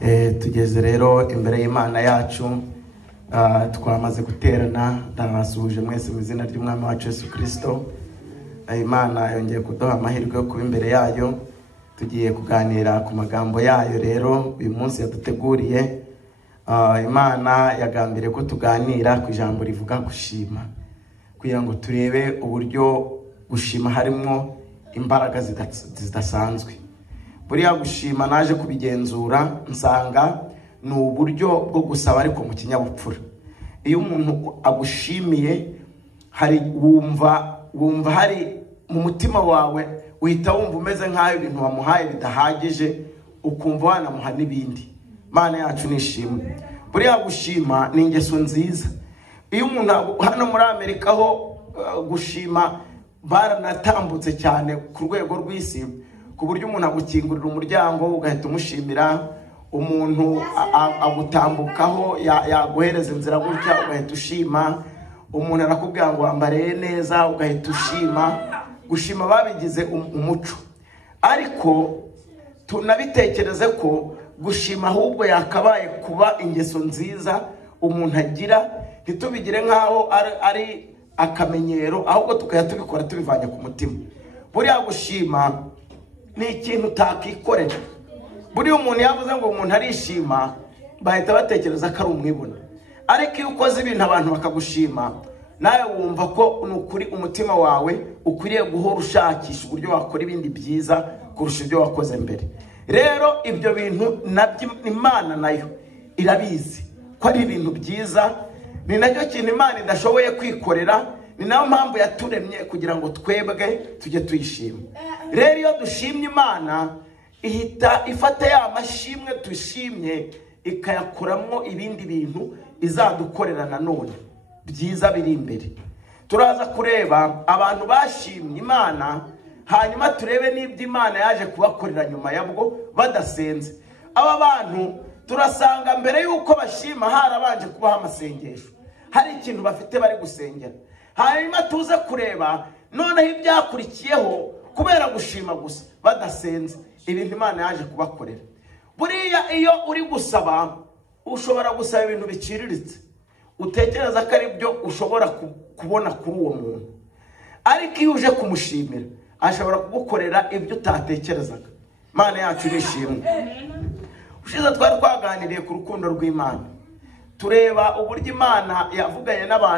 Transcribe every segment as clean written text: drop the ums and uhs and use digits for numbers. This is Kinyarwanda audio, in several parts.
Tugeze rero imbere y'Imana yacu, twamaze guterana. Ndabasuhuje mwese mu izina ry'Umwami wacu Yesu Kristo. Imana yongeye kuduha amahirwe yo kuba imbere yayo, tugiye kuganira ku magambo yayo. Rero uyu munsi yaduteguriye, Imana yagambiriye ko tuganira ku ijambo rivuga gushima, kugira ngo turebe uburyo gushima harimo imbaraga zidasanzwe. Buriya gushima naje kubigenzura nsanga ni uburyo bwo gusaba ariko mu kinyabupfura. Iyo umuntu agushimiye, hari wumva hari mu mutima wawe, uhita wumva umeze nk'aho ibintu wamuhaye bidahagije, ukumva wanamuha n'ibindi. Mana yacu nishimwe. Buriya gushima ni ingeso nziza. Iyo umuntu hano muri Amerika ho gushima baranatambutse cyane ku rwego rw'isi, ku buryo umuntu agukingurira umuryango ugahita umushimira. Umuntu agutambukaho yaguhereza inzira gutya ugahita ushima. Umuntu arakubwira ngo wambare neza ugahita ushima. Gushima babigize umuco, ariko tunabitekereze ko gushima ahubwo yakabaye kuba ingeso nziza umuntu agira, ntitubigire nk'aho ari akamenyero, ahubwo tukajya tubikora tubivanye ku mutima. Buriya gushima ni ikintu utakikorera. Buriya umuntu yavuze ngo umuntu arishima, bahita batekereza ko ari umwibona. Ariko iyo ukoze ibintu abantu bakagushima, nawe wumva ko ni ukuri umutima wawe ukwiriye guhora ushakisha uburyo wakora ibindi byiza kurusha ibyo wakoze mbere. Rero ibyo bintu nabyo Imana nayo irabizi ko ari ibintu byiza. Ni nacyo kintu Imana idashoboye kwikorera. Ni nayo mpamvu yaturemye kugira ngo twebwe tujye tuyishima. Rero iyo dushimye Imana, ihita ifata ya mashimwe dushimye ikayakuramo ibindi bintu izadukorera nanone byiza biri imbere. Turaza kureba abantu bashimye Imana, hanyuma turebe n'ibyo Imana yaje kubakorera nyuma yabwo badasenze. Aba bantu turasanga mbere y'uko bashima harabanje kubaho amasengesho, hari ikintu bafite bari gusengera. Hanyuma tuze kureba noneho ibyakurikiyeho kubera gushima gusa badasenze, ibintu Imana yaje kubakorera. Buriya iyo uri gusaba, ushobora gusaba ibintu biciriritse, utekereza ko ari byo ushobora kubona kuri uwo muntu, ariko iyo uje kumushimira ashobora kugukorera ibyo utatekerezaga. Imana yacu nishimwe. Ushize twari twaganiriye ku rukundo rw'Imana, tureba uburyo Imana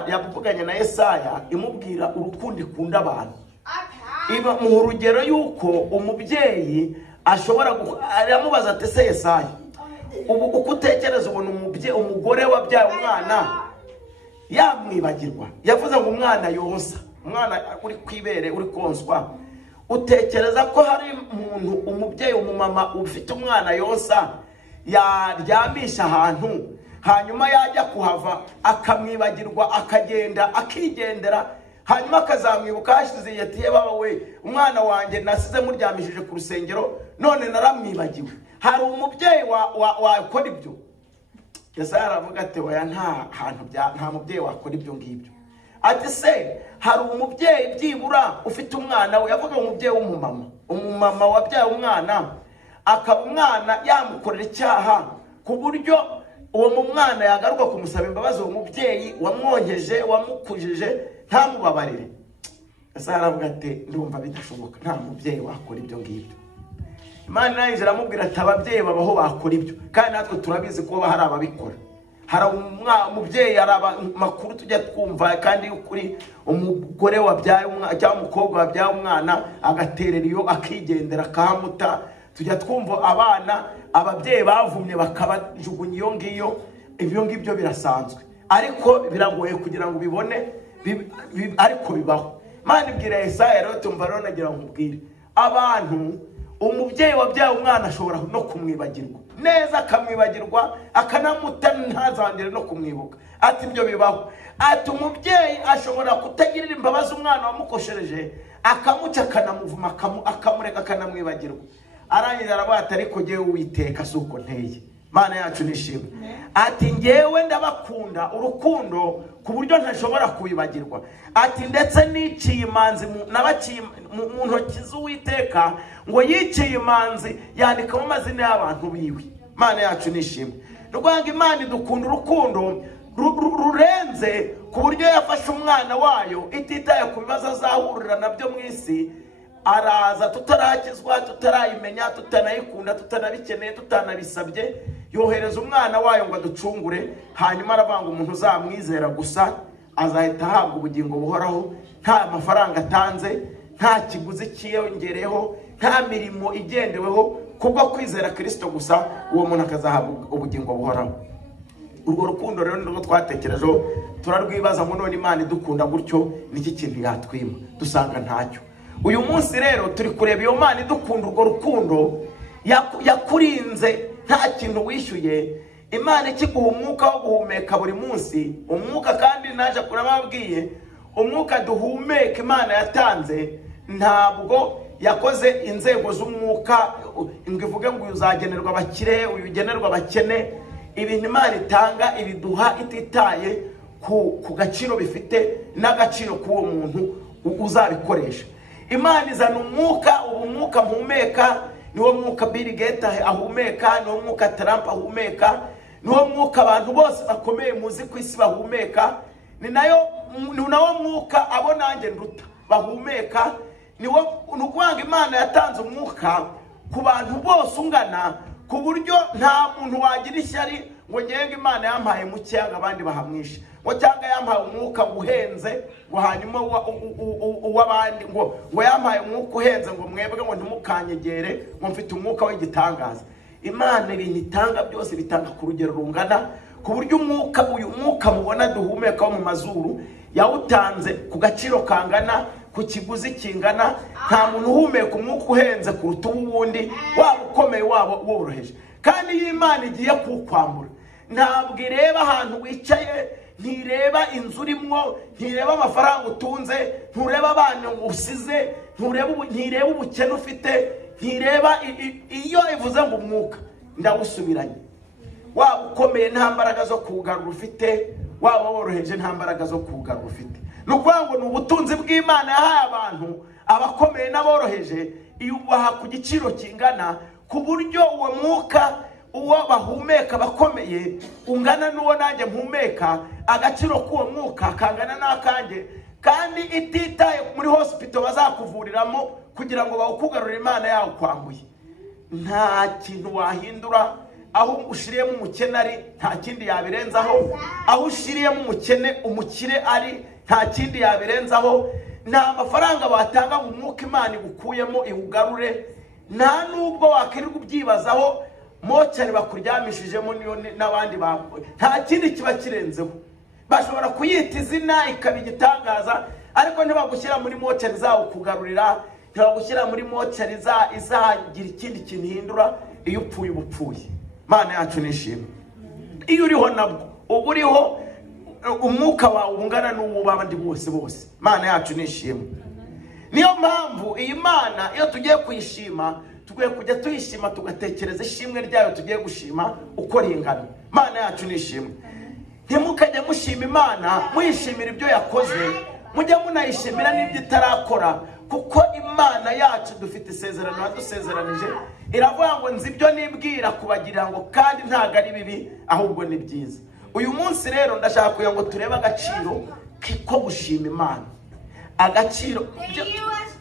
yavuganye na Yesaya imubwira urukundo ikunda abantu. Iba mu rugero yuko umubyeyi ashobora aramubaza ati se Yesaya, uko utekereza ubona umugore wabyaye umwana yamwibagirwa, yavuze ngo umwana yonsa, umwana uri kwibere uri konswa, utekereza ko hari umubyeyi umumama ufite umwana yonsa yaryamisha ahantu, hanyuma yajya kuhava akamwibagirwa akagenda akigendera, hanyuma akazamwibuka hashize yatiye baba we umwana wanjye nasize muryamishije ku rusengero none naramwibagiwe? Hari umubyeyi wakora ibyo? Yesaya aravuga ati oya, nta mubyeyi wakora ibyo ngibyo. Ati se hari umubyeyi byibura ufite umwana we, yavuga umubyeyi umumama wabyaye umwana, akaba umwana yamukorera icyaha ku buryo uwo mwana yagaruka kumusaba imbabazi, uwo mubyeyi wamwonkeje wamukujije ntamubabarire. Yesaya aravuga ati ndumva bidashoboka, nta mubyeyi wakora ibyo ngibyo. Imana nayo iramubwira ati ababyeyi babaho bakora ibyo, kandi natwe turabizi ko hari ababikora. Hari umubyeyi, hari amakuru tujya twumva kandi ukuri, umugore wabyaye umwana cyangwa umukobwa wabyaye umwana agaterera iyo akigendera akahamuta. Tujya twumva abana ababyeyi bavumye bakabajugunya iyo ngiyo. Ibyo ngibyo birasanzwe, ariko biragoye kugira ngo ubibone, ariko bibaho. Imana ibwira Yesaya rero, tumva rero nagira ngo ubwire abantu, umubyeyi wabyaye umwana ashobora no kumwibagirwa neza, akamwibagirwa akanamuta ntazangire no kumwibuka. Ati ibyo bibaho. Ati umubyeyi ashobora kutagirira imbabazi umwana wamukoshereje, akamuca akanamuvuma akamureka akanamwibagirwa. Arangiza arabata ariko ngewe Uwiteka suko nteye. Mana yacu nishimwe. Ati ngewe ndabakunda urukundo ku buryo ntashobora kubibagirwa. Ati ndetse niciye imanzi nabaciye mu ntoki z'Uwiteka, ngo yiciye imanzi yandikamo amazina y'abantu biwe. Imana yacu nishimwe. Rwanga Imana idukunda urukundo rurenze ku buryo yafashe umwana wayo ititaye ku bibazo azahurira nabyo mu isi. Araza tutarakizwa, tutarayimenya, tutanayikunda, tutanabikeneye, tutanabisabye, yohereza umwana wayo ngo aducungure. Hanyuma arabanga umuntu uzamwizera gusa azahita ahabwa ubugingo buhoraho, nta mafaranga atanze, nta kiguzi kiyongereho, nta mirimo igendeweho, kubwo kwizera Kristo gusa uwo muntu akazahabwa ubugingo buhoraho. Urwo rukundo rero nirwo twatekerejeho, turarwibaza ngo none Imana idukunda gutyo niki kintu yatwima? Dusanga ntacyo. Uyu munsi rero turi kureba iyo Mana idukunda urwo rukundo yakurinze nta kintu wishyuye. Imana ikiguha umwuka wo guhumeka buri munsi, umwuka kandi naje kurababwiye umwuka duhumeka Imana yatanze ntabwo yakoze inzego z'umwuka ngo ivuge ngo uzagenerwa abakire, uyugenerwa abakene. Ibintu Imana itanga ibiduha ititaye ku gaciro bifite n'agaciro k'uwo muntu uzabikoresha. Imana izana umwuka, ubu mwuka mpumeka niwo mwuka Bill Gates ahumeka, niwo mwuka Trump ahumeka, niwo mwuka abantu bose bakomeye muzi ku isi bahumeka, ni nawo mwuka abo nanjye nduta bahumeka. Niwo nukwanga Imana yatanze umwuka ku bantu bose ungana, ku buryo nta muntu wagira ishyari ngo ngenge Imana yampaye mucyanga abandi bahamwisha, ngo cyangwa yampaye umwuka uhenze ngo hanyuma uw'abandi ngo yampaye umwuka uhenze ngo mwebwe ngo ntimukanyegere ngo mfite umwuka w'igitangaza. Imana ibintu itanga byose bitanga ku rugero rungana, ku buryo uyu mwuka mubona duhumeka wo mu mazuru yawutanze ku gaciro kangana, ku kiguzi kingana. Nta muntu uhumeka umwuka uhenze kuruta uwundi, waba ukomeye waba woroheje. Kandi iyo Imana igiye kukwambura ntabwo ireba ahantu wicaye, ntireba inzu urimo, ntireba amafaranga utunze, ntureba abana usize, ntireba ubukene ufite, ntireba. Iyo ivuze ngo umwuka ndawusubiranye, waba ukomeye nta mbaraga zo kuwugarura ufite, waba woroheje nta mbaraga zo kuwugarura ufite. Ni ukuvuga ngo ni ubutunzi bw'Imana yahaye abantu, abakomeye n'aboroheje, iyubaha ku giciro kingana, ku buryo uwo mwuka uwo bahumeka bakomeye ungana n'uwo nanjye mpumeka, agaciro k'uwo mwuka kangana n'akanjye. Kandi ititaye muri hospital bazakuvuriramo kugira ngo bawukugarure Imana yawe kwambuye, nta kintu wahindura. Aho ushiriyemo umukene ari nta kindi yabirenzaho, aho ushiriyemo umukire ari nta kindi yabirenzaho. Nta mafaranga batanga mu mwuka Imana igukuyemo iwugarure, nta nubwo wakirirwa ubyibazaho mochari bakuryamishijemo niyo n'abandi nta kindi kiba kirenzeho. Bashobora kuyita izina ikaba igitangaza, ariko ntibagushyira muri mochari zawo kugarurira, ntibagushyira muri mochari izagira ikindi kintu hindura. Iyo upfuye ubupfuye. Mana yacu nishimwe. Iyo uriho nabwo uba uriho umwuka wawe ungana n'uw'abandi bose. Mana yacu nishimwe. Niyo mpamvu iyi Mana iyo tugiye kuyishima tugiye kujya tuyishima tugatekereza ishimwe ryayo tugiye gushima uko ringana. Mana yacu nishimwe. Ntimukajye mushima Imana muyishimira ibyo yakoze, mujye munayishimira n'ibyo itarakora, kuko Imana yacu dufite isezerano yadusezeranije. Iravuga ngo nzi ibyo nibwira kubagirira ngo kandi ntago ari bibi ahubwo ni byiza. Uyu munsi rero ndashaka kugira ngo turebe agaciro ko gushima Imana. Agaciro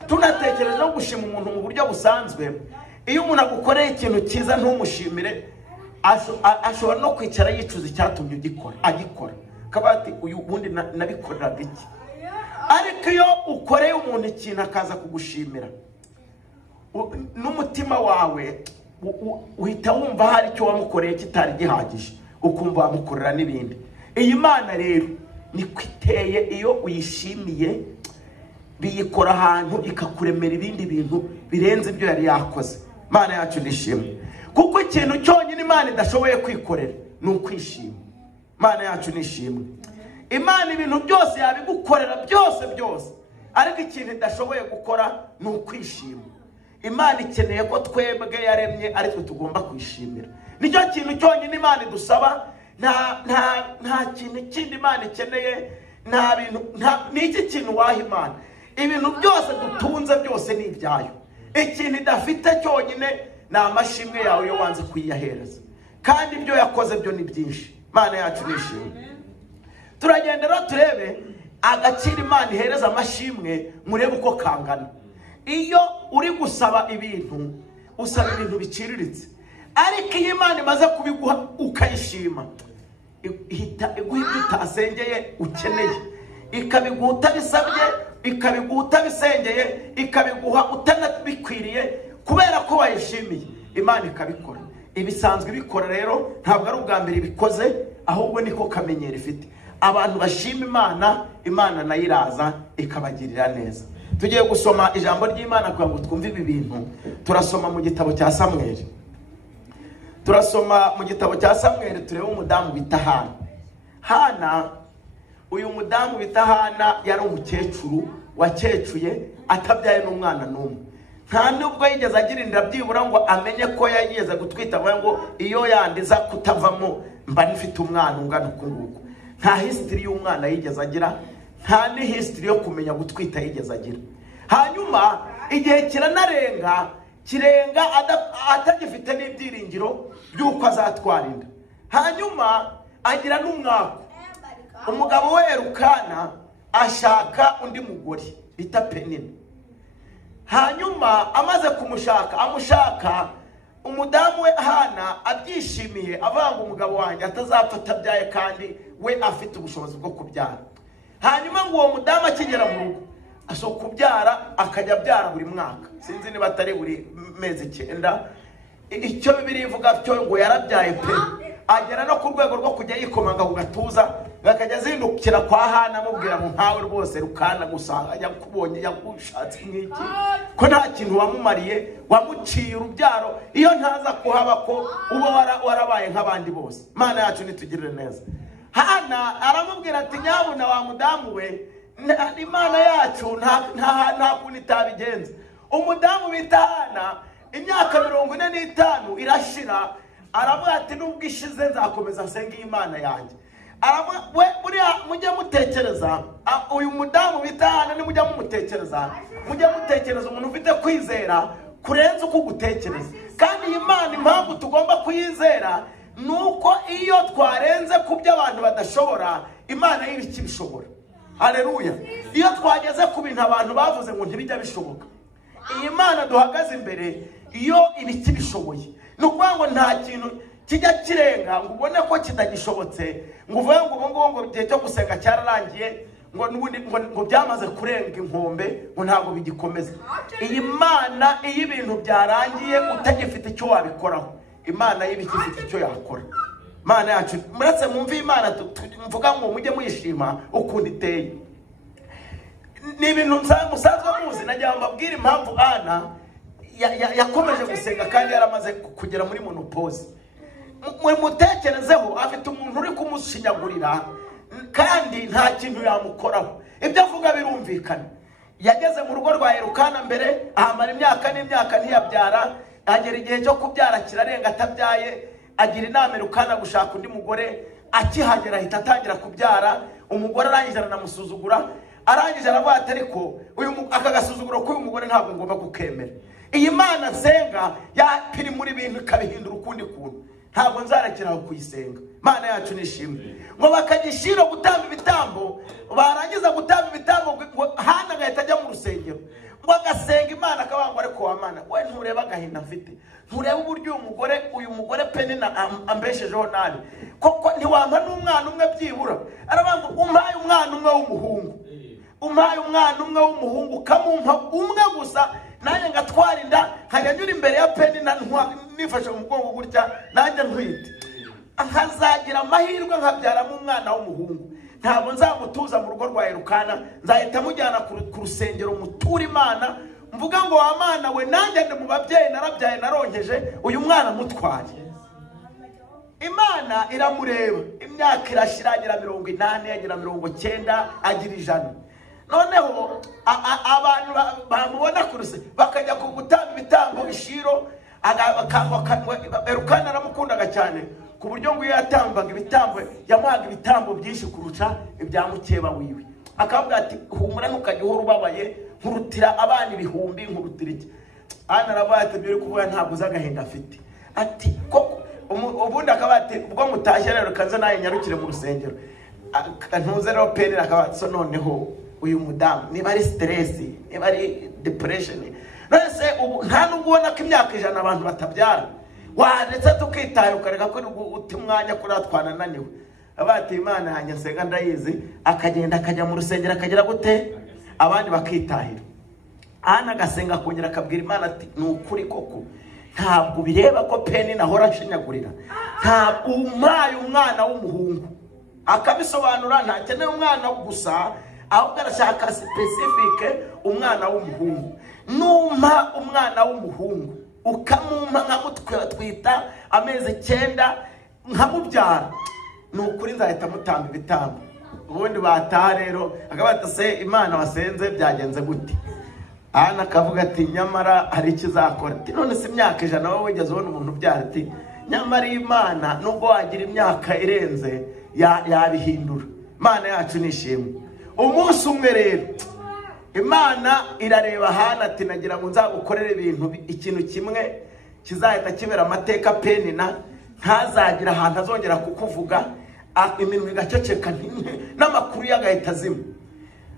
tunatekereje no gushima umuntu mu buryo busanzwe. Iyo umuntu agukoreye ikintu cyiza ntumushimire, ashobora no kwicara yicuza icyatumye agikora, kabati uyu bundi nabikoreraga iki. Ariko iyo ukoreye umuntu ikintu akaza kugushimira, n'umutima wawe uhita wumva hari icyo wamukoreye kitari gihagije, ukumva wamukorera n'ibindi. Iyi Mana rero niko iteye. Iyo uyishimiye biyikora ahantu ikakuremera ibindi bintu birenze ibyo yari yakoze. Mana yacu nishimwe, kuko ikintu cyonyine Imana idashoboye kwikorera ni ukwishima. Mana yacu nishimwe. Imana ibintu byose yabigukorera byose, ariko ikintu idashoboye gukora ni ukwishima. Imana ikeneye ko twebwe yaremye ari twe tugomba kwishimira. Nicyo kintu cyonyine Imana idusaba. Nta kintu kindi Imana ikeneye. Niki kintu waha Imana? Ibintu byose dutunze byose ni ibyayo. Ikintu idafite cyonyine ni amashimwe yawe yo wanze kuyiyahereza. kandi ibyo yakoze byo ni byinshi. Imana yacu nishimwe. Turagendera turebe agaciro Imana ihereza amashimwe, murebe uko kangana. Iyo uri gusaba ibintu, usaba ibintu biciriritse, ariko iyo Imana imaze kubiguha ukayishima, ihita iguha ibyo utasengeye ukeneye, ikabiguha utabisabye, ikabiguha utabisengeye, ikabiguha utanabikwiriye, kubera ko wayishimiye. Imana ikabikora. Ibisanzwe ibikora rero ntabwo ari ubwa mbere ibikoze, ahubwo niko kamenyero ifite. Abantu bashima Imana, Imana nayo iraza ikabagirira neza. Tugiye gusoma ijambo ry'Imana kugira ngo twumve ibi bintu. Turasoma mu gitabo cya Samweli. Turasoma mu gitabo cya Samweli, turebe umudamu bita Hana. Hana, uyu mudamu bita Hana yari umukecuru wakecuye atabyaye n'umwana n'umwe. Nta nubwo yigeze agirinda byibura ngo amenye ko yageze gutwita, ngo iyo yandiza kutavamo mba nifite umwana ungana uku nguku. Nta history y'umwana yigeze agira, nta ni history yo kumenya gutwita yigeze agira. Hanyuma igihe kirenga atagifite n'ibyiringiro by'uko azatwara inda. Hanyuma agira n'umwaka. Umugabo we Elukana ashaka undi mugore bita Penina. Hanyuma amaze amushaka umudamu we Hana abyishimiye, avuga ngo umugabo wanjye atazapfa atabyaye kandi we afite ubushobozi bwo kubyara. Hanyuma ngo uwo mudamu akigera mu rugo asohoka kubyara, akajya abyara buri mwaka. Sinzi niba atari buri mezi 9. Icyo Bibiliya ivuga cyo ngo yarabyaye pe. Agera no ku rwego rwo kujya yikomanga ku gatuza, bakajya zindukira kwa Hana amubwira ngo ntawe rwose Elukana gusanga yakubonye yagushatse nk'iki, ko nta kintu wamumariye, wamuciye urubyaro, iyo ntaza kuhaba ko uba warabaye nk'abandi bose. Imana yacu nitugirire neza. Hana aramubwira ati nyabuna wa mudamu we, Imana yacu nta kuntu itabigenza. Umudamu bita Hana imyaka 45 irashira, aravuga ati nubwo ishize nzakomeza nsenga Imana yanjye. We buriya mujye mutekereza, uyu mudamu bita Hana ni mujye mutekereza umuntu ufite kwizera kurenza uko gutekereza. Kandi Imana impamvu tugomba kuyizera nuko iyo twarenze kubyo abantu badashobora, Imana y'ibiki bishobora. Haleluya. Iyo twageze ku bintu abantu bavuze ngo ntibijya bishoboka, iyi Imana duhagaze imbere iyo ibiki bishoboye. Nukuvuga ngo nta kintu kijya kirenga ngo ubone ko kitagishobotse, ngo uvuge ngo igihe cyo gusenga cyararangiye, ngo byamaze kurenga inkombe, ngo ntabwo bigikomeza. Iyi Mana iyo ibintu byarangiye utagifite icyo wabikoraho, Imana y'ibiki ifite icyo yakora. Imana yacu muretse mumve Imana mvuga ngo mujye muyishima ukundi iteye. Ni ibintu musanzwe muzi. Najya mbabwira impamvu Hana yakomeje gusenga kandi yaramaze kugera muri monopause. Mutekerezeho, afite umuntu uri kumushinyagurira kandi nta kintu yamukoraho. Ibyo avuga birumvikana. Yageze mu rugo rwa Elukana mbere, ahamara imyaka n'imyaka ntiyabyara, agera igihe cyo kubyara kirarenga atabyaye, agira inama Elukana gushaka undi mugore. Akihagera ahita atangira kubyara. Umugore arangije aranamusuzugura, arangije aravuga ati ariko aka gasuzuguro k'uyu mugore ntabwo ngomba gukemera. Iyi Mana nsenga yapiri muri bintu ikabihindura ukundi kuntu, ntabwo nzarekeraho kuyisenga. Mana yacu nishimwe. Ngo bakagishira gutamba ibitambo, barangiza gutamba ibitambo Hana agahita ajya mu rusengero, ngo agasenga Imana akabanga ariko wa Mana we ntureba agahinda mfite, ntureba uburyo uyu mugore Penina ambeshejeho nabi, koko ntiwampa n'umwana umwe byibura. Arabanga umpaye umwana umwe w'umuhungu, kamumpa umwe gusa, nanjye ngatwara inda nkajya nyura imbere ya Penina nifashe mu mugongo gutya nanjye ntwite, nkazagira amahirwe nkabyaramo umwana w'umuhungu. Ntabwo nzamutuza mu rugo rwa Elukana, nzahita mujyana ku rusengero mutura Imana, mvuga ngo wa Mana we nanjye ndi mu babyeyi narabyaye naronkeje, uyu mwana mutware. Imana iramureba, imyaka irashira, agira 80, agira 90, agira 100. Noneho abantu bamubona kuruse bakajya kugutamba ibitambo ishiro. Elukana aramukundaga cyane ku buryo ngo yatambaga ibitambo, yamuhaga ibitambo byinshi kuruca ibya mukeba wiwe. Akavuga ati humura ntukajye uhora ubabaye, nkurutira abana ibihumbi, nkurutira iki. Hana aravuga ati byo kuvuga ntabwo uzagahinda afite. Ati koko ubundi akabati ubwo mutashye rero kanze naye nyarukire mu rusengero ntuze rero peni akabati so noneho uyu mudamu niba ari stress niba ari depression nese nta nubona ko imyaka 100 abantu batabyara ndetse tukitaye ukareka ko uti mwanya kuri atwanananiwe abati Imana yanjye nsenga ndayizi akagenda akajya mu rusengero akagira gute abandi bakitahira ana gasenga kongera akabwira Imana ati nukuri koko ntabwo bireba ko peni nahora nshinyagurira ntabwo umpaye umwana w'umuhungu akabisobanura ntakeneye umwana gusa ahubwo arashaka specific umwana w'umuhungu numpa umwana w'umuhungu ukamumpa nkamutwita amezi 9 nkamubyara nukuri nzahita mutamba ibitambo ubundi bataha rero akabata se Imana wasenze byagenze gute ana kavuga ati nyamara hari ikizakora ati none se imyaka 100 wowe wigeze ubona umuntu byara ati nyamara Imana nubwo wagira imyaka irenze yabihindura Imana yacu nishimwe umunsi umwe rero Imana irareba hana ati nagira ngo nzagukorere ibintu ikintu kimwe kizahita kibera amateka penina ntazagira ahantu azongera kukuvuga iminwa igaceceka n'amakuru yagahita zimwe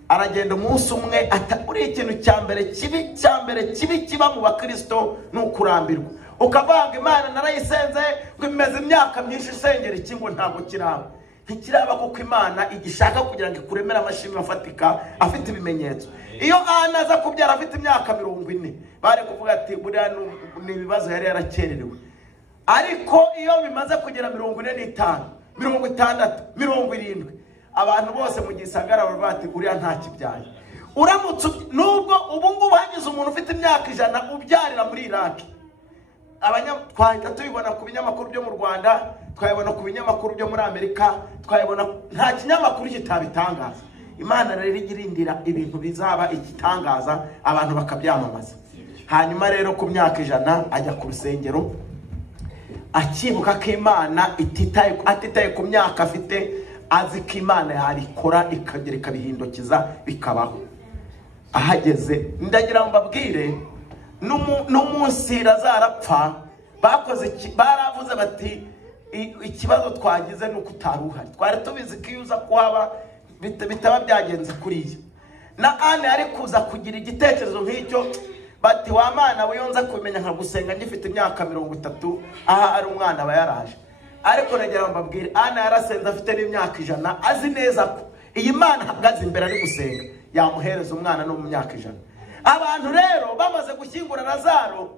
aragenda umunsi umwe uri ikintu cyambere kibi kiba mu bakristo n'ukurambirwa ukavanga Imana narayisenze ngo imeze imyaka myinshi isengera ikingo ntabwo kiraba ntikiraba kuko Imana igishaka kugira ngo ikuremere amashimwe afatika afite ibimenyetso iyo anaza kubyara afite imyaka 40 bari kuvuga ati buriya ni ibibazo yari yarakererewe ariko iyo bimaze kugera 45 60 70 abantu bose mu gisagara bati buriya nta kibyaye uramutse nubwo ubungu bagize umuntu ufite imyaka 100 ubyarira muri Iraq twahita tubibona ku binyamakuru byo mu Rwanda twayibona ku binyamakuru byo muri Amerika twayibona nta kinyamakuru kitabitangaza Imana rero igirindira ibintu bizaba igitangaza abantu bakabyamamaza hanyuma rero ku myaka 100 ajya ku rusengero akibuka ko Imana atitaye ku myaka afite azi ko Imana yarikora ikagera ikabihindukiza bikabaho ahageze ndagira mbabwire n'umunsi Lazarapfa baravuze bati ikibazo twagize nuko utaruhari twari tubizi ko yuza kuhaba bitaba byagenze kuriya na Anne ari kuza kugira igitekerezo nk'icyo bati wa Mana wiyonza kumenya nka gusenga ngifite imyaka 30 aha ari umwana bayaraje ariko nagira mbabwire Anne yarasenze afite n'imyaka 100 azi neza ko iyi Mana hagaze imbere ari gusenga yamuhereza umwana no mu myaka 100 abantu rero bamaze gushyingura Lazaro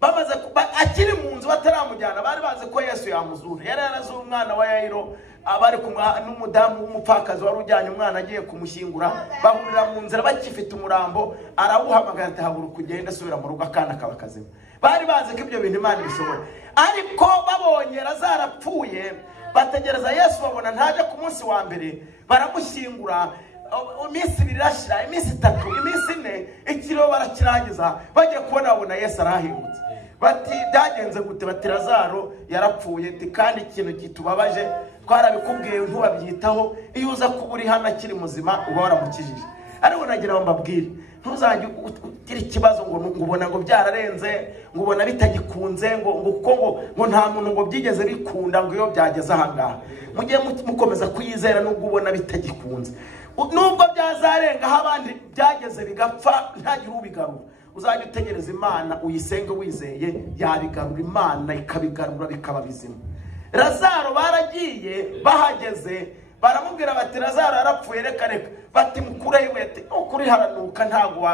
bamaze akiri mu nzu bataramujyana bari bazi ko Yesu yamuzura yari yarazuye umwana wa Yairo abari n'umudamu w'umupfakazi wari ujyanye umwana agiye kumushyingura bahurira mu nzira bakifite umurambo arawuhamagara ati haguruka ugende asubira mu rugo akana kabakazima bari bazi ko ibyo bintu Imana bishobora ariko babonye Lazaro apfuye bategereza Yesu babona ntaje ku munsi wa mbere baramushyingura iminsi 2 irashira iminsi 3 iminsi 4 ikiro barakirangiza bagiye kubona babona Yesu arahingutse bati byagenze gute bati Lazaro yarapfuye ati kandi ikintu kitubabaje twarabikubwiye ntubabyitaho iyo uza kuburi hana kiri muzima uba waramukijije ariko nagira mbabwire ntuzajye ugira ikibazo ngo ubona ngo byararenze ngo ubona bitagikunze ngo nta muntu ngo byigeze bikunda ngo iyo byageze ahangaha mugiye mukomeza kuyizera nubwo ubona bitagikunze nubwo byazarenga aho abandi byageze bigapfa ntagira ubigarura uzajya utegereza Imana uyisenge wizeye yabigarura Imana ikabigarura bikaba bizima Lazaro baragiye bahageze baramubwira bati Lazaro arapfuye reka bati mukure iwete ukuri haranuka ntago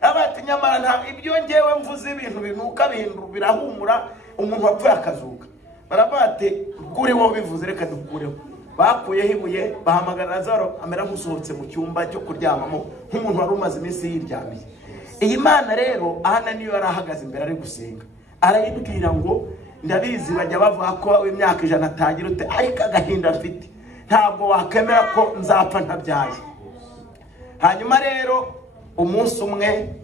abati nyamara nta ibyo ngewe mvuze ibintu binuka bihindura birahumura umuntu wapfuye akazuka barabate kuri wo bivuze reka dukureho bakuyeho ibuye bahamagara Lazaro amera nk'usohotse mu cyumba cyo kuryamamo nk'umuntu wari umaze iminsi yiryamiye iyi Mana rero ahana niyo yarahagaze imbere ari gusenga arayibwira ngo ndabizi bajya bavuga ko imyaka 100 atagira ute ariko agahinda afite ntabwo wakemera ko nzapfa ntabyaye hanyuma rero umunsi umwe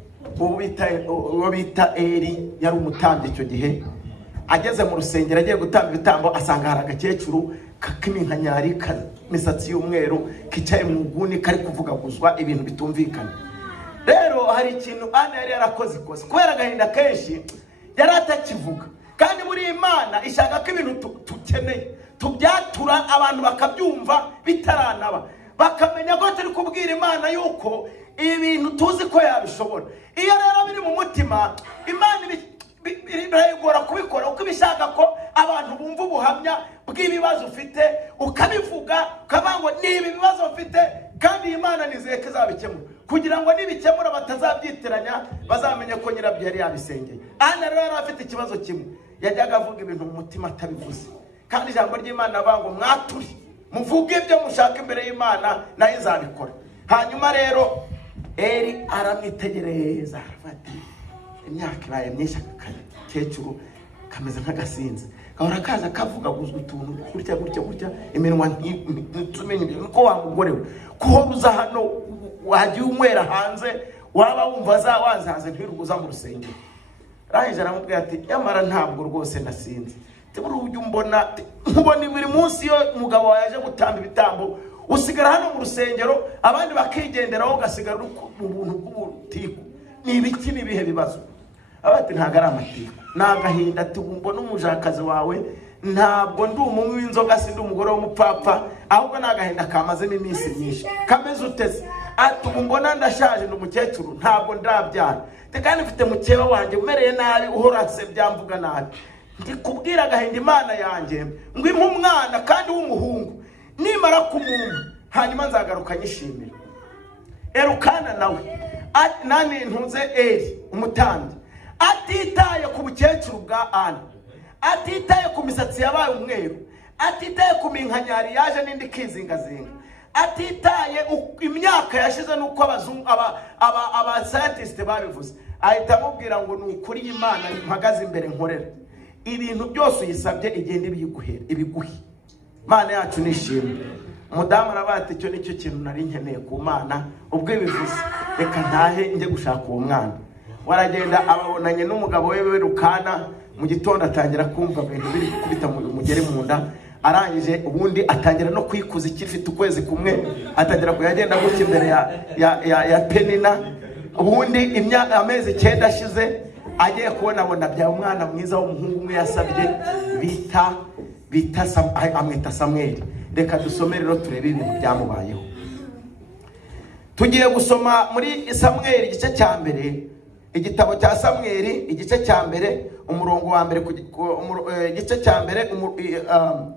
uwo bita Eli yari umutambyi icyo gihe ageze mu rusengero agiye gutamba ibitambo asanga hari agakecuru kakiminkanyari misatsi y'umweru kicaye mu nguni kari kuvugaguzwa ibintu bitumvikana rero hari ikintu Anne yari yarakoze kubera agahinda kenshi yari atakivuga kandi muri Imana ishaka ko ibintu tukeneye tubyatura abantu bakabyumva bitaranaba, bakamenya ko turi kubwira Imana yuko ibintu tuzi ko yabishobora. Iyo rero biri mu mutima, Imana birayigora kubikora, uko ibishaka ko abantu bumva ubuhamya bw'ibibazo ufite, ukabivuga ukavuga ngo niba ibibazo mfite kandi Imana nizeye ko izabikemura, kugira ngo nibikemura batazabyitiranya, bazamenye ko nyirabyo yari yabisengeye. Ana rero yari afite ikibazo kimwe, yajyaga avuga ibintu mu mutima atabivuze, kandi ijambo ry'Imana avuga ngo mwaturi muvuge ibyo mushaka imbere y'Imana nayo izabikora. Hanyuma rero Eli aramwitegereza, arafata imyaka ibaye myinshi, akakecuru kameze nk'agasinzi, gahora kaza kavuga guzwa utuntu gutya iminwa ntumenye ko wa mugore we kuhora uza hano wagiye unywera hanze, waba wumva wazaze ntiruguza mu rusengero. Arangije aramubwira ati nyamara ntabwo rwose nasinze, tebura ujye umbona nkubona buri munsi iyo umugabo waje gutamba ibitambo usigara hano mu rusengero, abandi bakigenderaho ugasigara mu buntu bw'ubutiku. Ni ibiki nibihe bibazo? Abati ntago ari amatiku, nagahinda ati mbona umujakazi wawe ntabwo ndi umunywi w'inzoga, sindi umugore w'umupfapfa, ahubwo nagahinda kamazemo iminsi myinshi. Kameze uteze ati mbona ndashaje, ndi umukecuru, ntabwo ndabyara, kandi mfite mukeba wanjye umereye nabi, uhorase byamvuga nabi. Ndi kubwira agahinda Imana yanjye ngo impe umwana kandi w'umuhungu, nimara kumumpa hanyuma nzagaruka nyishimira. Elukana nawe nani ntuze Eli umutambyi, atitaye ku bukecuru bwa Ana, atitaye ku misatsi yabaye umweru, atitaye ku minkanyari yaje n'indi kizingazinga, atitaye imyaka yashize nuko abazungu aba scientist babivuze, ahita amubwira ngo ni ukuri Imana mpagaze imbere nkorera, ibintu byose uyisabye igenda ibiguhe. Mana yacu nishimwe. Umudamu arabati cyo nicyo kintu nari nkeneye ku Mana, ubwo ibivuze reka ntahe njye gushaka uwo mwana. Waragenda ababonanye n'umugabo we Elukana, mu gitondo atangira kumva ibintu biri kubita mugere mu nda, arangije ubundi atangira no kwikuza ikifite ukwezi kumwe, atangira kuyagenda gutya imbere ya Penina. Ubundi amezi 9 ashize agiye kubona bya umwana mwiza w'umuhungu umwe yasabye bita amwita Samweli. Reka dusome rero turebe ibintu byamubayeho. Tugiye gusoma muri Samweli igice cya mbere, igitabo cya Samweli igice cya mbere umurongo wa mbere, igice cya mbere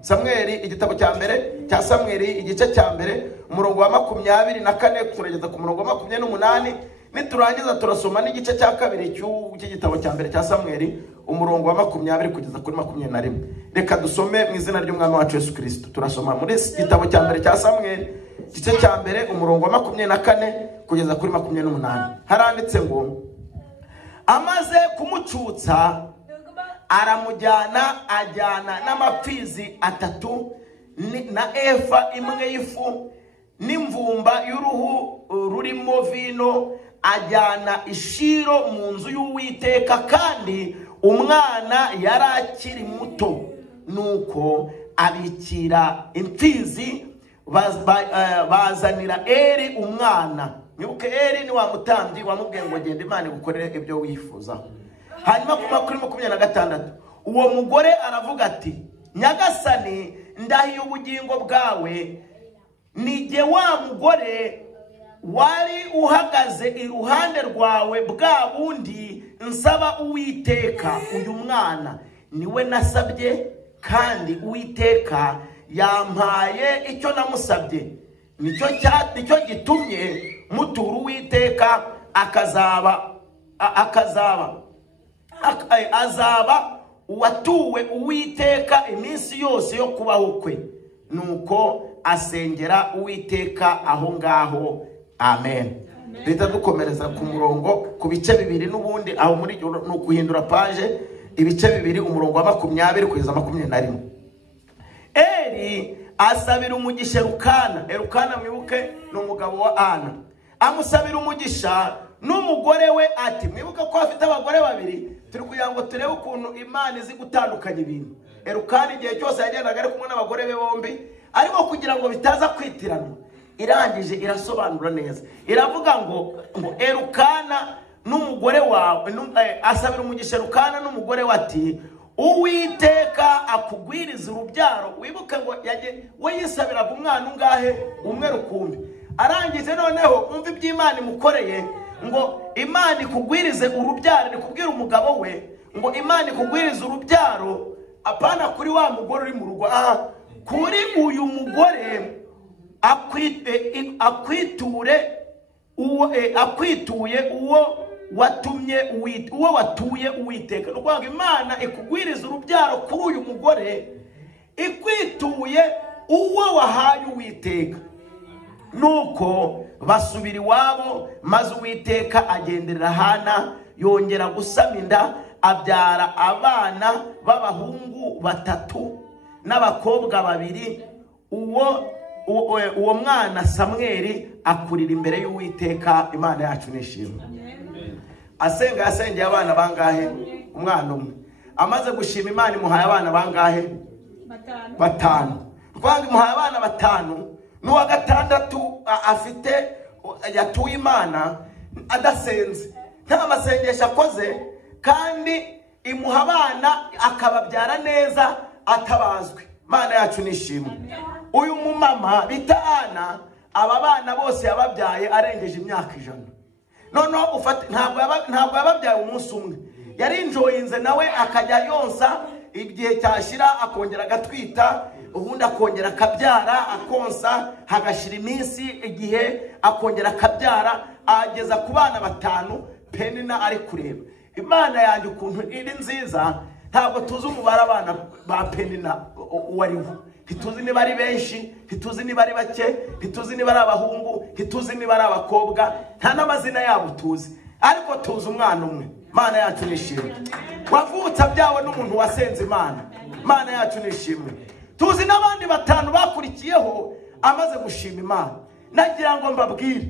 Samweli igitabo cya mbere cya Samweli igice cya mbere umurongo wa 24 turageza ku murongo wa 28. Niturangiza turasoma n'igice cya kabiri cy'igitabo cya mbere cya Samweli umurongo wa 20 kugeza kuri 21. Reka dusome mu izina ry'umwami wacu Yesu Kristo. Turasoma muri igitabo cya mbere cya Samweli igice cya mbere umurongo wa 24 kugeza kuri 28. Haranditse ngo amaze kumucutsa aramujyana, ajyana n'amapfizi 3 na efa imwe y'ifu n'imvumba y'uruhu rurimo vino, ajyana ishiro mu nzu y'Uwiteka, kandi umwana yarakiri muto. Nuko abikira impfizi bazanira Eli umwana. Nyuke Eli ni wa mutambyi wamubwiye ngo genda Imana igukorere ibyo wifuza. Hanyuma kuri 26 uwo mugore aravuga ati Nyagasani, ndahiye ubugingo bwawe, nijye wa mugore wari uhagaze iruhande rwawe bwa bundi nsaba Uwiteka. Uyu mwana niwe nasabye, kandi Uwiteka yampaye icyo namusabye. Nicyo gitumye mutura Uwiteka, azaba uwatuwe Uwiteka iminsi yose yo kubaho kwe. Nuko asengera Uwiteka aho ngaho. Amen. Leta dukomereza ku murongo ku bice bibiri, n'ubundi aho muri no kuhindura page, ibice bibiri umurongo wa 20 kugeza 21. Eli asabira umugisha Elukana. Elukana mwibuke ni umugabo wa Ana. Amusabira umugisha n'umugore we ati, mwibuka ko afite abagore babiri, turi kugira ngo turebe ukuntu Imana izi gutandukanya ibintu. Elukana igihe cyose yagendaga ari kumwe n'abagore be bombi, ariko kugira ngo bitaza kwitiranwa, irangije irasobanura neza. Iravuga ngo Elukana n'umugore wawe, asabira umugisha Elukana n'umugore we ati, Uwiteka akugwiriza urubyaro. Wibuke ngo we yisabiraga umwana ungahe? Umwe rukumbi. Arangije noneho umva iby'Imana imukoreye, ngo Imana ikugwirize urubyaro. Ni kubwira umugabo we ngo Imana ikugwiriza urubyaro, apana kuri wa mugore uri mu rugo, kuri uyu mugore akwituye uwo watuye Uwiteka. Nuko Imana ikugwiriza urubyaro kuri uyu mugore ikwituye uwo wahaye Uwiteka. Nuko basubira iwabo, maze Uwiteka agenderera Hana, yongera gusama inda, abyara abana b'abahungu 3 n'abakobwa 2. Uwo mwana Samweli akurira imbere y'Uwiteka. Imana yacu nishimwe. Yasengeye abana bangahe? Umwana umwe. Amaze gushima Imana imuhaye abana bangahe? 5. Rwanga imuhaye abana 5. N'uwa 6 afite yatuye Imana adasenze, nta masengesho akoze, kandi imuha abana akababyara neza atabazwe. Imana yacu nishimwe. Uyu mumama bita Ana, aba bana bose yababyaye arengeje imyaka 100. Noneho ntabwo yababyaye umunsi umwe, yari injoyinze nawe akajya yonsa, igihe cyashira akongera agatwita, ubundi akongera akabyara akonsa, hagashira iminsi, igihe akongera akabyara, ageza ku bana 5. Penina ari kureba. Imana yanjye ukuntu iri nziza, ntabwo tuzi umubare abana ba Penina wariho. Ntituzi niba ari benshi, ntituzi niba ari bake, ntituzi niba ari abahungu, ntituzi niba ari abakobwa, nta n'amazina yabo tuzi, ariko tuzi umwana umwe. Imana yacu nishimwe. Wavutse abyawe n'umuntu wasenze Imana. Imana yacu nishimwe. Tuzi n'abandi 5 bakurikiyeho amaze gushima Imana. Nagira ngo mbabwire,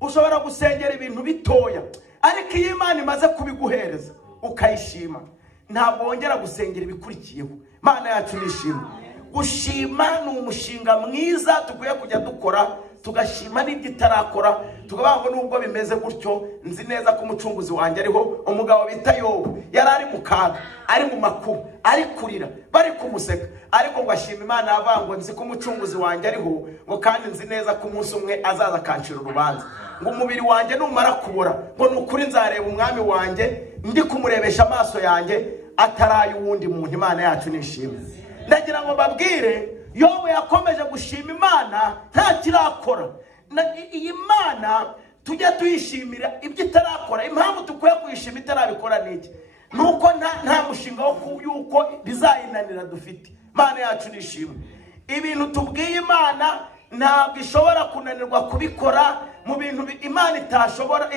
ushobora gusengera ibintu bitoya, ariko iyo Imana imaze kubiguhereza ukayishima, ntabwo wongera gusengera ibikurikiyeho. Imana yacu nishimwe. Gushima ni umushinga mwiza tukwiye kujya dukora, tugashima n'ibyo itarakora, tukavuga ngo nubwo bimeze gutyo, nzi neza ko umucunguzi wanjye ariho. Umugabo bita Yobu yari ari mu kaga, ari mu makuba, ari kurira, bari kumuseka, ariko ngo ashima Imana, avuga ngo nzi ko umucunguzi wanjye ariho, ngo kandi nzi neza ko umunsi umwe azaza akancira urubanza, ngo umubiri wanjye numara kubora, ngo nukuri nzareba umwami wanjye ndi kumurebesha amaso yanjye ataraye uwundi muntu. Imana yacu nishimwe. Ndagira ngo babwire, Yobu yakomeje gushima Imana nta kirakora. Iyi Mana tujya tuyishimira ibyo itarakora. Impamvu tukwiye kuyishima itarabikora niki? Nuko nta mushinga wo yuko bizayinanira dufite. Imana yacu nishimwe. Ibintu tubwiye Imana ntabwo ishobora kunanirwa kubikora. Mu bintu Imana itashobora,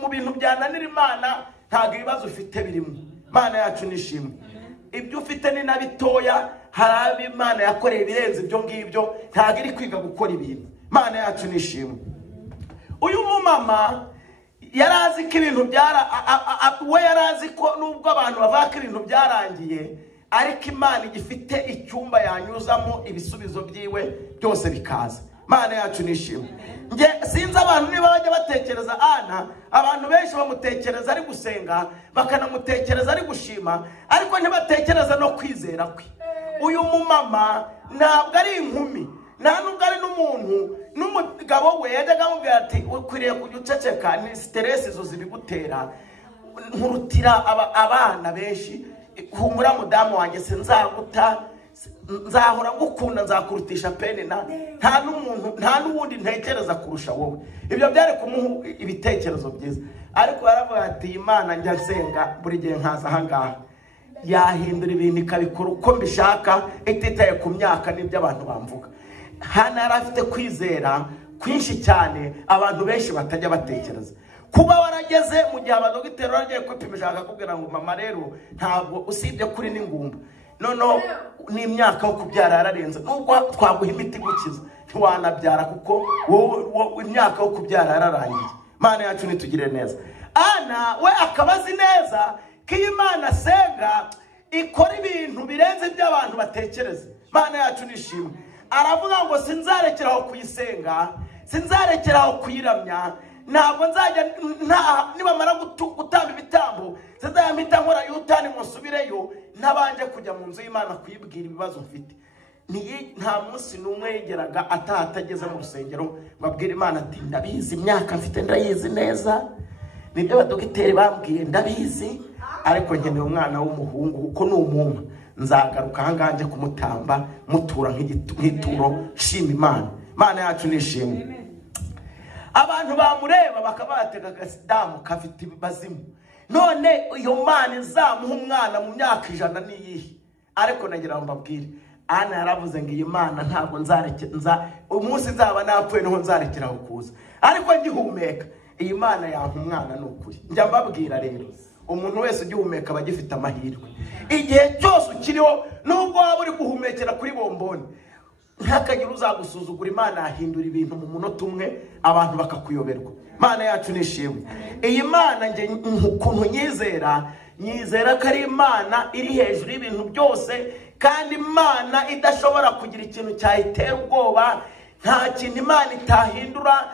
mu bintu byananira Imana ntabwo ibibazo ufite birimo. Imana yacu nishimwe. Ibyo ufite ni nabitoya, hari Imana yakoreye ibirenze ibyo ngibyo, ntabwo iri kwiga gukora ibintu. Imana yacu nishimwe. Uyu mumama yarazi ko ibintu we yarazi ko nubwo abantu bavaka ibintu byarangiye, ariko Imana igifite icyumba yanyuzamo ibisubizo byiwe byose bikaza. Imana yacu nishimwe. Sinzi abantu niba bajya batekereza Ana, abantu benshi bamutekereza ari gusenga, bakanamutekereza ari gushima, ariko ntibatekereza no kwizera kwe. Uyu mumama ntabwo ari inkumi, nta nubwo ari n'umuntu. N'umugabo we yajyaga amubwira ati ukwiriye kujya uceceka, ni stress izo zibigutera, nkurutira abana benshi, humura mudamu wanjye sinzaguta, nzahora ngukunda, nzakurutisha Penina, nta n'uwundi ntekereza kurusha wowe. Ibyo byari kumuha ibitekerezo byiza, ariko yaravuga ati Imana njya nsenga buri gihe nkaza ahangaha, yahindura ibintu ikabikora uko mbishaka ititaye ku myaka n'ibyo abantu bamvuga. Hana yarafite kwizera kwinshi cyane abantu benshi batajya batekereza. Kuba warageze mu gihe abadogiteri baragiye kwipimisha bakakubwira ngo mama rero ntabwo usibye kuri n'ingumba, noneho n'imyaka yo kubyara yararenze, nubwo twaguha imiti gukiza ntiwanabyara kuko wowe imyaka yo kubyara yararangiye. Imana yacu nitugire neza. Ana we akabazi neza ko Imana asenga ikora ibintu birenze ibyo abantu batekereza. Imana yacu nishimwe. Aravuga ngo sinzarekeraho kuyisenga, sinzarekeraho kuyiramya, ntabwo nzajya nibamara gutamba ibitambo sinzajya mpita nkora yutani musubireyo, ntabanje kujya mu nzu y'Imana kuyibwira ibibazo mfite. Nta munsi n'umwe yigeraga atageze mu rusengero ngo abwire Imana ati ndabizi imyaka mfite ndayizi neza, nibyo abadogiteri bambwiye ndabizi, ariko nkeneye umwana w'umuhungu kuko ni umuma, nzagaruka ahanganje kumutamba mutura nk'ituro shima Imana. Imana yacu nishimwe. Abantu bamureba bakabatega agasidamu kafite ibibazimu, none iyo Mana izamuha umwana mu myaka 100 niyihe? Ariko nagira ngo mbabwire, Ana yaravuze ngo iyi Mana ntabwo umunsi nzaba napfuye niho nzarekeraho kuza, ariko ngihumeka iyi Mana yampa umwana n'ukuri. Njya mbabwira rero, umuntu wese ugihumeka aba agifite amahirwe. Igihe cyose ukiriho nubwo waba uri guhumekera kuri bomboni, ntakagira uzagusuzugura. Imana yahindura ibintu mu munota umwe, abantu bakakuyoberwa. Imana yacu nishimwe. Iyi Mana nge ukuntu nyizera ko ari Imana iri hejuru y'ibintu byose, kandi Imana idashobora kugira ikintu cyayitera ubwoba. Nta kintu Imana itahindura,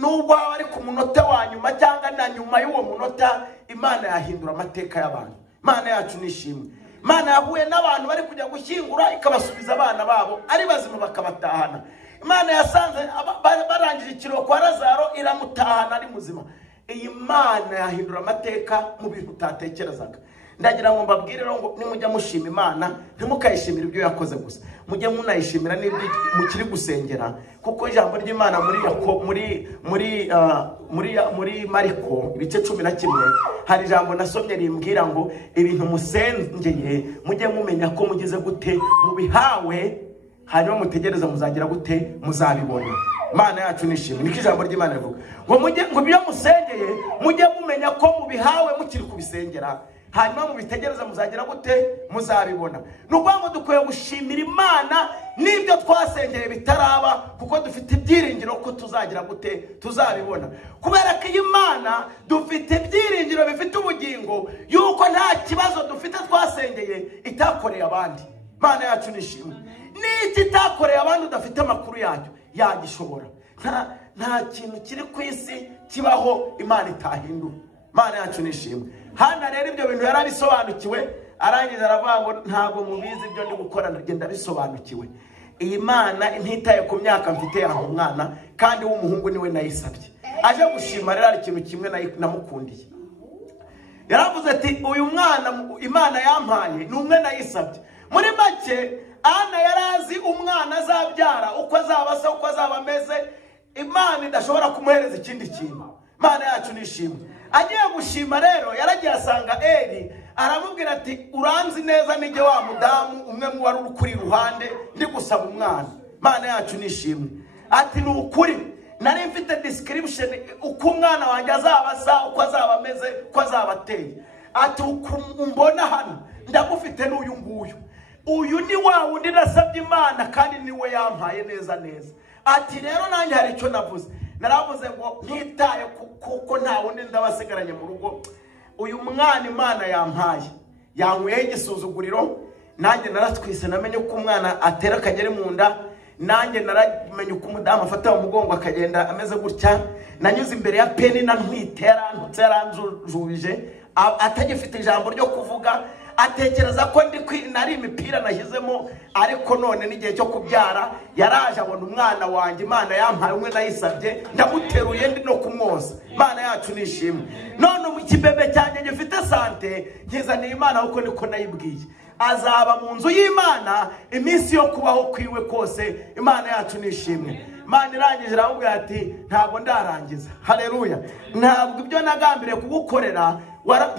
nubwo waba ari ku munota wa nyuma cyangwa na nyuma y'uwo munota, Imana yahindura amateka y'abantu. Imana yacu nishimwe. Imana yahuye n'abantu bari kujya gushyingura ikabasubiza abana babo ari bazima bakabatahana. Imana yasanze barangije ikiro kwa Lazaro iramutahana ari muzima. Iyi Mana yahindura amateka mu bintu utatekerezaga. Ndagira ngo mbabwire ngo nimujya mushima Imana ntimukayishimira ibyo yakoze gusa, mujye munayishimira n'ibyo mukiri gusengera, kuko ijambo ry'Imana muri Mariko ibice 11 hari ijambo nasomye rimbwira ngo ibintu musengeye mujye mumenya ko mugize gute mubihawe, hanyuma mutegereza muzagira gute muzabibona. Imana yacu nishimwe. Niko ijambo ry'Imana rivuga ngo ibyo musengeye mujye mumenya ko mubihawe mukiri kubisengera, hanyuma mubitegereza muzagira gute muzabibona. Nuko ngo dukwiye gushimira Imana n'ibyo twasengeye bitaraba, kuko dufite ibyiringiro ko tuzagira gute tuzabibona. Kubera ko Imana dufite ibyiringiro bifite ubugingo yuko nta kibazo dufite twasengeye itakoreye abandi. Imana yacu nishimwe. N'iki itakoreye abandi udafite amakuru yacyo yagishobora. Nta kintu kiri ku isi kibaho Imana itahindura. Imana yacu nishimwe. Hana rero ibyo bintu yarabisobanukiwe, arangiza aravuga ngo ntabwo mubizi ibyo ndi gukora ndagenda bisobanukiwe. Iyi Mana intitaye ku myaka mfite yaho umwana, kandi w'umuhungu niwe nayisabye. Aje gushima rero ari ikintu kimwe namukundiye. Yaravuze ati uyu mwana Imana yampaye ni umwe nayisabye. Muri make Ana yarazi umwana azabyara uko azaba se uko azaba ameze, Imana idashobora kumuhereza ikindi kintu. Imana yacu nishimwe. Agiye gushima rero yaragiye asanga Eli, aramubwira ati uranzi neza nige wa mudamu umwe mu wari ukuri ruhande ndi gusaba umwana. Imana yacu nishimwe. Ati ni ukuri nari mfite description uko umwana wanjye azaba sa uko azaba ameze uko azaba ateye. Ati umbona hano ndagufite n'uyu nguyu, uyu ni wa wundi nasabye Imana kandi niwe yampaye neza. Ati rero nanjye hari icyo navuze, naravuze ngo ntitaye kuko nta wundi ndabasigaranye mu rugo, uyu mwana Imana yampaye yanyweye igisuzuguriro, nanjye naratwise namenye ko umwana atera akagere mu nda, nanjye naramenye uko umudamu afata mu mugongo akagenda ameze gutya, nanyuze imbere ya peni na ntwitera yaranjujije, atagifite ijambo ryo kuvuga, atekereza ko nari imipira nashyizemo, ariko none n'igihe cyo kubyara yaraje abona umwana wanjye Imana yampaye umwe nayisabye, ndamuteruye ndi no kumwoza. Imana yacu nishimwe. None mu kibebe cyanjye gifite sante nkizaniye Imana uko niko nayibwiye, azaba mu nzu y'Imana iminsi yo kubaho kwiwe kose. Imana yacu nishimwe. Imana irangije aramubwira ati ntabwo ndarangiza. Haleluya. Ntabwo ibyo nagambiriye kugukorera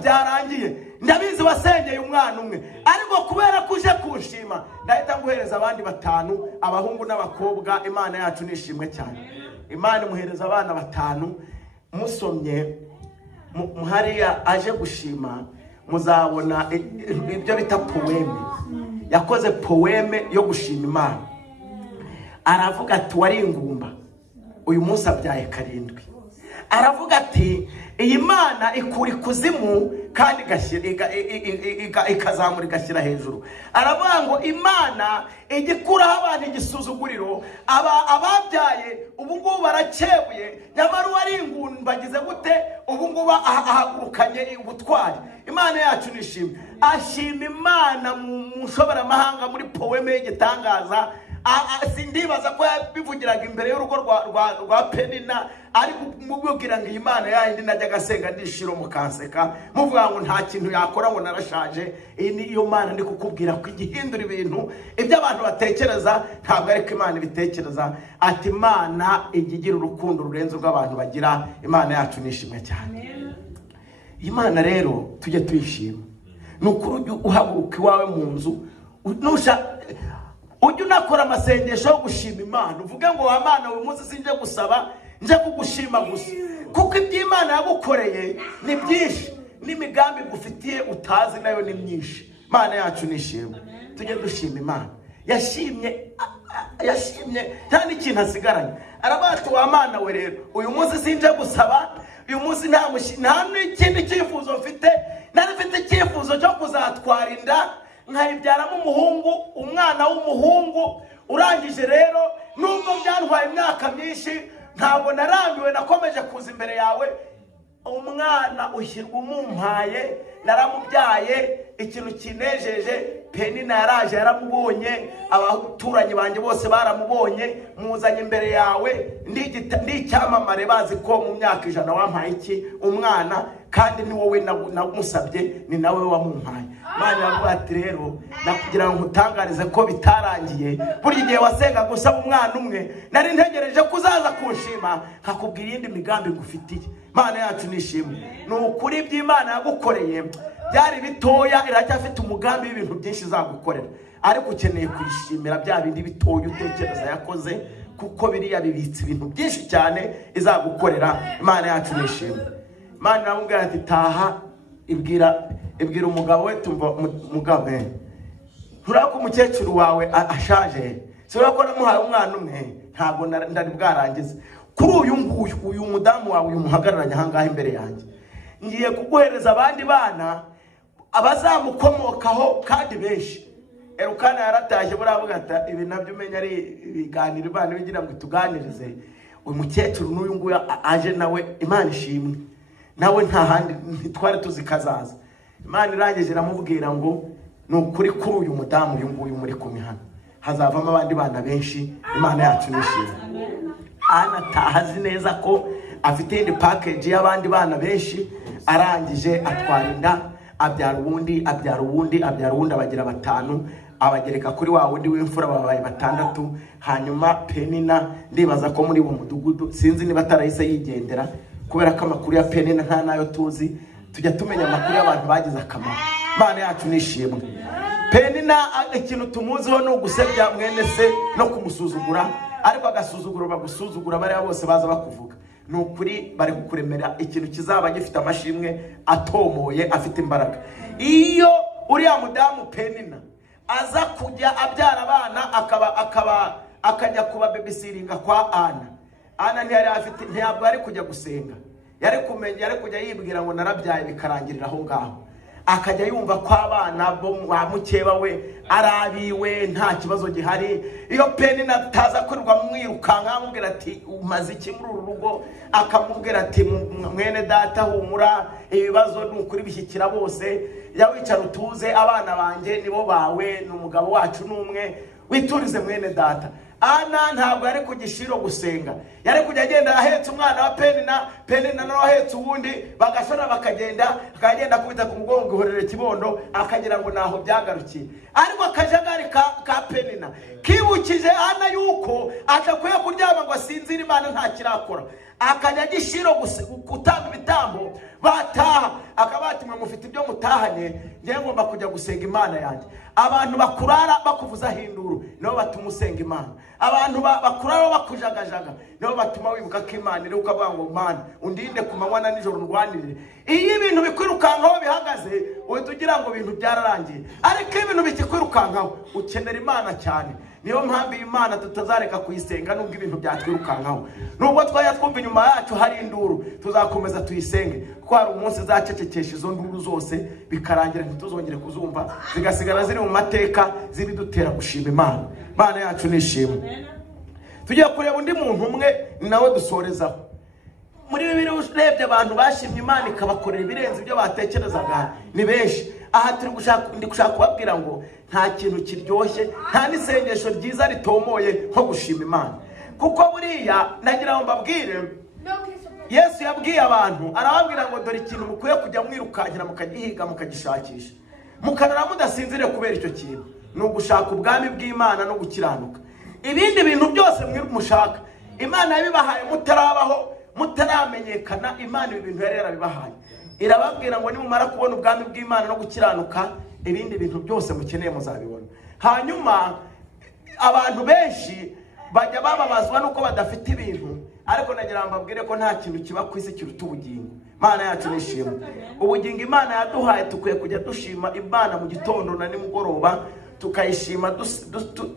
byarangiye, ndabizi wasengeye umwana umwe, ariko kubera kuje kunshima ndahita nguhereza abandi 5 abahungu n'abakobwa. Imana yacu nishimwe cyane. Imana imuhereza abana 5. Musomye muhariya aje gushima muzabona ibyo bita poeme. Yakoze poeme yo gushima Imana. Aravuga ati wari ingumba, uyu munsi abyaye 7. Aravuga ati iyi Mana ikura ikuzimu kandi ikazamura igashyira hejuru. Aravuga ngo Imana igikuraho abantu igisuzuguriro, ababyaye ubu ngubu barakebuye, nyamara wari ingumba bagize gute ubu ngubu ahagurukanye ubutwari. Imana yacu nishimwe. ashima Imana mu nshoberamahanga muri poeme y'igitangaza. Sindibaza ko yabivugiraga imbere y'urugo rwa Penina, ariko mubwira ngo Imana yayindi najyaga senga ndishiro mukanseka muvuga ngo nta kintu yakora ngo narashaje. Iyi ni iyo Mana ndi kukubwira ko igihindura ibintu ibyo abantu batekereza ntabwo ariko Imana ibitekereza. Ati Imana igigira urukundo rurenze rw'abantu bagira. Imana yacu nishimwe cyane. Imana rero tujye tuyishima. Nukuri uhaguruka iwawe mu nzu ujye unakora amasengesho yo gushima Imana, uvuge ngo wa Mana uyu munsi sinje gusaba, nje kugushima gusa, kuko ibyo Imana yagukoreye ni byinshi, n'imigambi gufitiye utazi nayo ni myinshi. Imana yacu nishimwe. Tujye dushima Imana. Yashimye nta n'ikintu asigaranye. Arabatu wa Mana we rero uyu munsi sinje gusaba, uyu munsi nta n'ikindi cyifuzo mfite. Nari mfite icyifuzo cyo kuzatwara inda nkayibyaramo umuhungu, umwana w'umuhungu. Urangije rero nubwo byantwaye imyaka myinshi ntabwo narambiwe, nakomeje kuza imbere yawe. Umwana ushyirwa umumpaye, naramubyaye. Ikintu kinejeje, Penina yaraje yaramubonye, abaturanyi banjye bose baramubonye. Muzanye imbere yawe ndi icyamamare, bazi ko mu myaka 100 wampaye iki umwana, kandi ni wowe namusabye, ni nawe wamumpaye. Mana yavuga ati rero nakugira ngo utangarize ko bitarangiye. Buri gihe wasenga gusaba umwana umwe, nari ntegereje kuzaza kunshima nkakubwira iyindi migambi ngufitiye. Mana yacu nishimwe. Nukuri by'Imana yagukoreye byari bitoya, iracyafite umugambi w'ibintu byinshi zagukorera, ariko ukeneye kwishimira bya bindi bitoya utekereza yakoze, kuko biriya bibitse ibintu byinshi cyane izagukorera. Imana yacu nishimwe. Imana iramubwira ati taha, ibwira umugabo we, tumva mugabo nturako umukecuru wawe ashaje, sibura ko namuhaye umwana umwe, ntabwo ndari bwarangize. Kuri uyu mudamu wawe uyu muhagararanye ahangaha imbere yanjye, ngiye kuguhereza abandi bana abazamukomokaho kandi benshi. Erukana yarataje buravuga ati ibi nabyo umenya ari ibiganiro Imana bigira ngo tuganirize. Uyu mukecuru n'uyu nguyu aje nawe, Imana ishimwe, nawe nta handi twari tuzikazaza. Imana irangije iramubwira ngo nukuri kuri uyu mudamu uyu nguyu muri kumwe hano hazavamo abandi bana benshi. Imana yacu nishimwe. Anatahazi neza ko afite indi package y'abandi bana benshi. Arangije atwara inda, abyara ubundi abagira 5, abagereka kuri wa wundi w'imfura babaye 6. Hanyuma Penina ndibaza ko muri uwo mudugudu, sinzi niba atarahise yigendera, kubera ko amakuru ya Penina nta nayo tuzi. Tujya tumenya amakuru y'abantu bagize akamaro. Imana yacu nishimwe. Penina ikintu tumuziho no gusebya mwene se no kumusuzugura, ariko agasuzuguro bagusuzugura bari bose baza bakuvuga. Nukuri bari kukuremera ikintu kizaba gifite amashimwe atomoye, afite imbaraga. Iyo uriya mudamu Penina aza kujya abyara abana akajya kuba babysittinga kwa Ana ntiyabwo ari kujya gusenga, yari kujya yibwira ngo narabyaye bikarangirira aho ngaho. Akajya yumva ko abana bo mukeba we arabiwe nta kibazo gihari. Iyo Penina taza kurirwa mwirukanka amubwira ati umaze iki muri uru rugo, akamubwira ati mwene data humura, ibibazo n'ukuri bishyikira bose, yawicara utuze, abana banjye nibo bawe, n'umugabo wacu n'umwe, witurize mwene data. Ana ntabwo yari kugishiro gusenga, yari kujya agenda ahetse umwana wa Penina no ahetse uwundi, bagashora bakagenda kubita ku mugongo ihorere kibondo, akagira ngo naho byagarukiye. Ariko akajagari ka Penina kibukije Ana yuko atakwiye kuryama ngo asinzire, Imana nta kirakora. Akajya gishiro gutanga ibitambo, bataha akabati mwe mufite ibyo mutahanye, ngiye ngomba kujya gusenga Imana yanjye. Abantu bakurara bakuvuza hinduru nibo batuma usenga Imana. Abantu bakurara bakujagajaga nibo batuma wibuka ko Imana iri, ukavuga ngo Mana undinde ku manywa na nijoro ndwanirire. Iyo ibintu bikwirukankaho bihagaze uhita ugira ngo ibintu byararangiye, ariko ibintu bikikwirukankaho ukenera Imana cyane. Niyo mpamvu Imana tutazareka kuyisenga nubwo ibintu byatwirukankaho. Nubwo twaya twumva inyuma yacu hari induru, tuzakomeza tuyisenge, kuko hari umunsi zacecekesha izo nduru zose bikarangira ntituzongere kuzumva, zigasigara ziri mu mateka zibidutera gushima Imana. Imana yacu nishimwe. Tugiye kureba undi muntu umwe nawe dusorezaho. Muri Bibiliya urebye abantu bashimye Imana ikabakorera ibirenze ibyo batekerezaga ni benshi. aha ndi gushaka kubabwira ngo nta kintu kiryoshye, nta n'isengesho ryiza ritomoye nko gushima Imana. Kuko buriya nagira ngo mbabwire, Yesu yabwiye abantu, arababwira ngo dore ikintu mukwiye kujya mwirukankira mukagihiga mukagishakisha, mukarara mudasinzire kubera icyo kintu, ni ugushaka ubwami bw'Imana no gukiranuka. Ibindi bintu byose mushaka Imana yabibahaye mutarabaho, mutaramenyekana. Imana ibi bintu yari yarabibahaye, irababwira ngo nimumara kubona ubwami bw'Imana no gukiranuka, ibindi bintu byose mukeneye muzabibona. Hanyuma abantu benshi bajya bababazwa nuko badafite ibintu, ariko nagira ngo mbabwire ko nta kintu kiba ku isi kiruta ubugingo. Imana yacu nishima. Ubugingo Imana yaduhaye tukwiye kujya dushima Imana mu gitondo na nimugoroba, tukayishima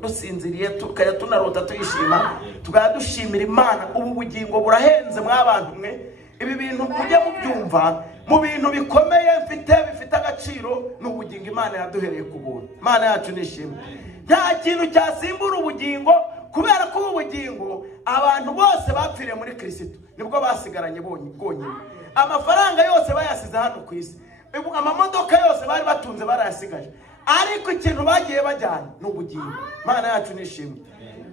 dusinziriye, tukajya tunarota tuyishima, tukajya dushimira Imana. Ubu bugingo burahenze mw'abantu mwe, ibi bintu mujye mubyumva mu bintu bikomeye bifite agaciro, n'ubugingo Imana yaduhereye ku buntu. Imana yacu nishima. Nta kintu cyasimbura ubugingo, kubera ko ubugingo abantu bose bapfiriye muri Kristo nibwo basigaranye bonyine. Amafaranga yose bayasize hano ku isi, amamodoka yose bari batunze barayasigaje, ariko ikintu bagiye bajyana n'ubugingo. Imana yacu nishimwe.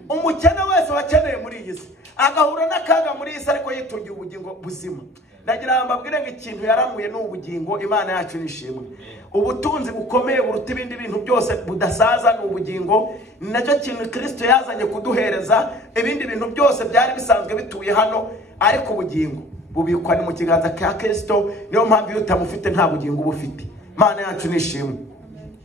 Umukene wese wakeneye muri iyi si agahura n'akaga muri iyi si, ariko yitungiye ubugingo buzima, nagira ngo mbabwire ngo ikintu yaramuye n'ubugingo. Imana yacu nishimwe. Ubutunzi bukomeye buruta ibindi bintu byose budasaza n'ubugingo, nacyo kintu Kristo yazanye kuduhereza. Ibindi bintu byose byari bisanzwe bituye hano, ariko ubugingo bubikwa ni mu kiganza cya Kristo. Niyo mpamvu iyo utamufite nta bugingo uba ufite. Imana yacu nishimwe.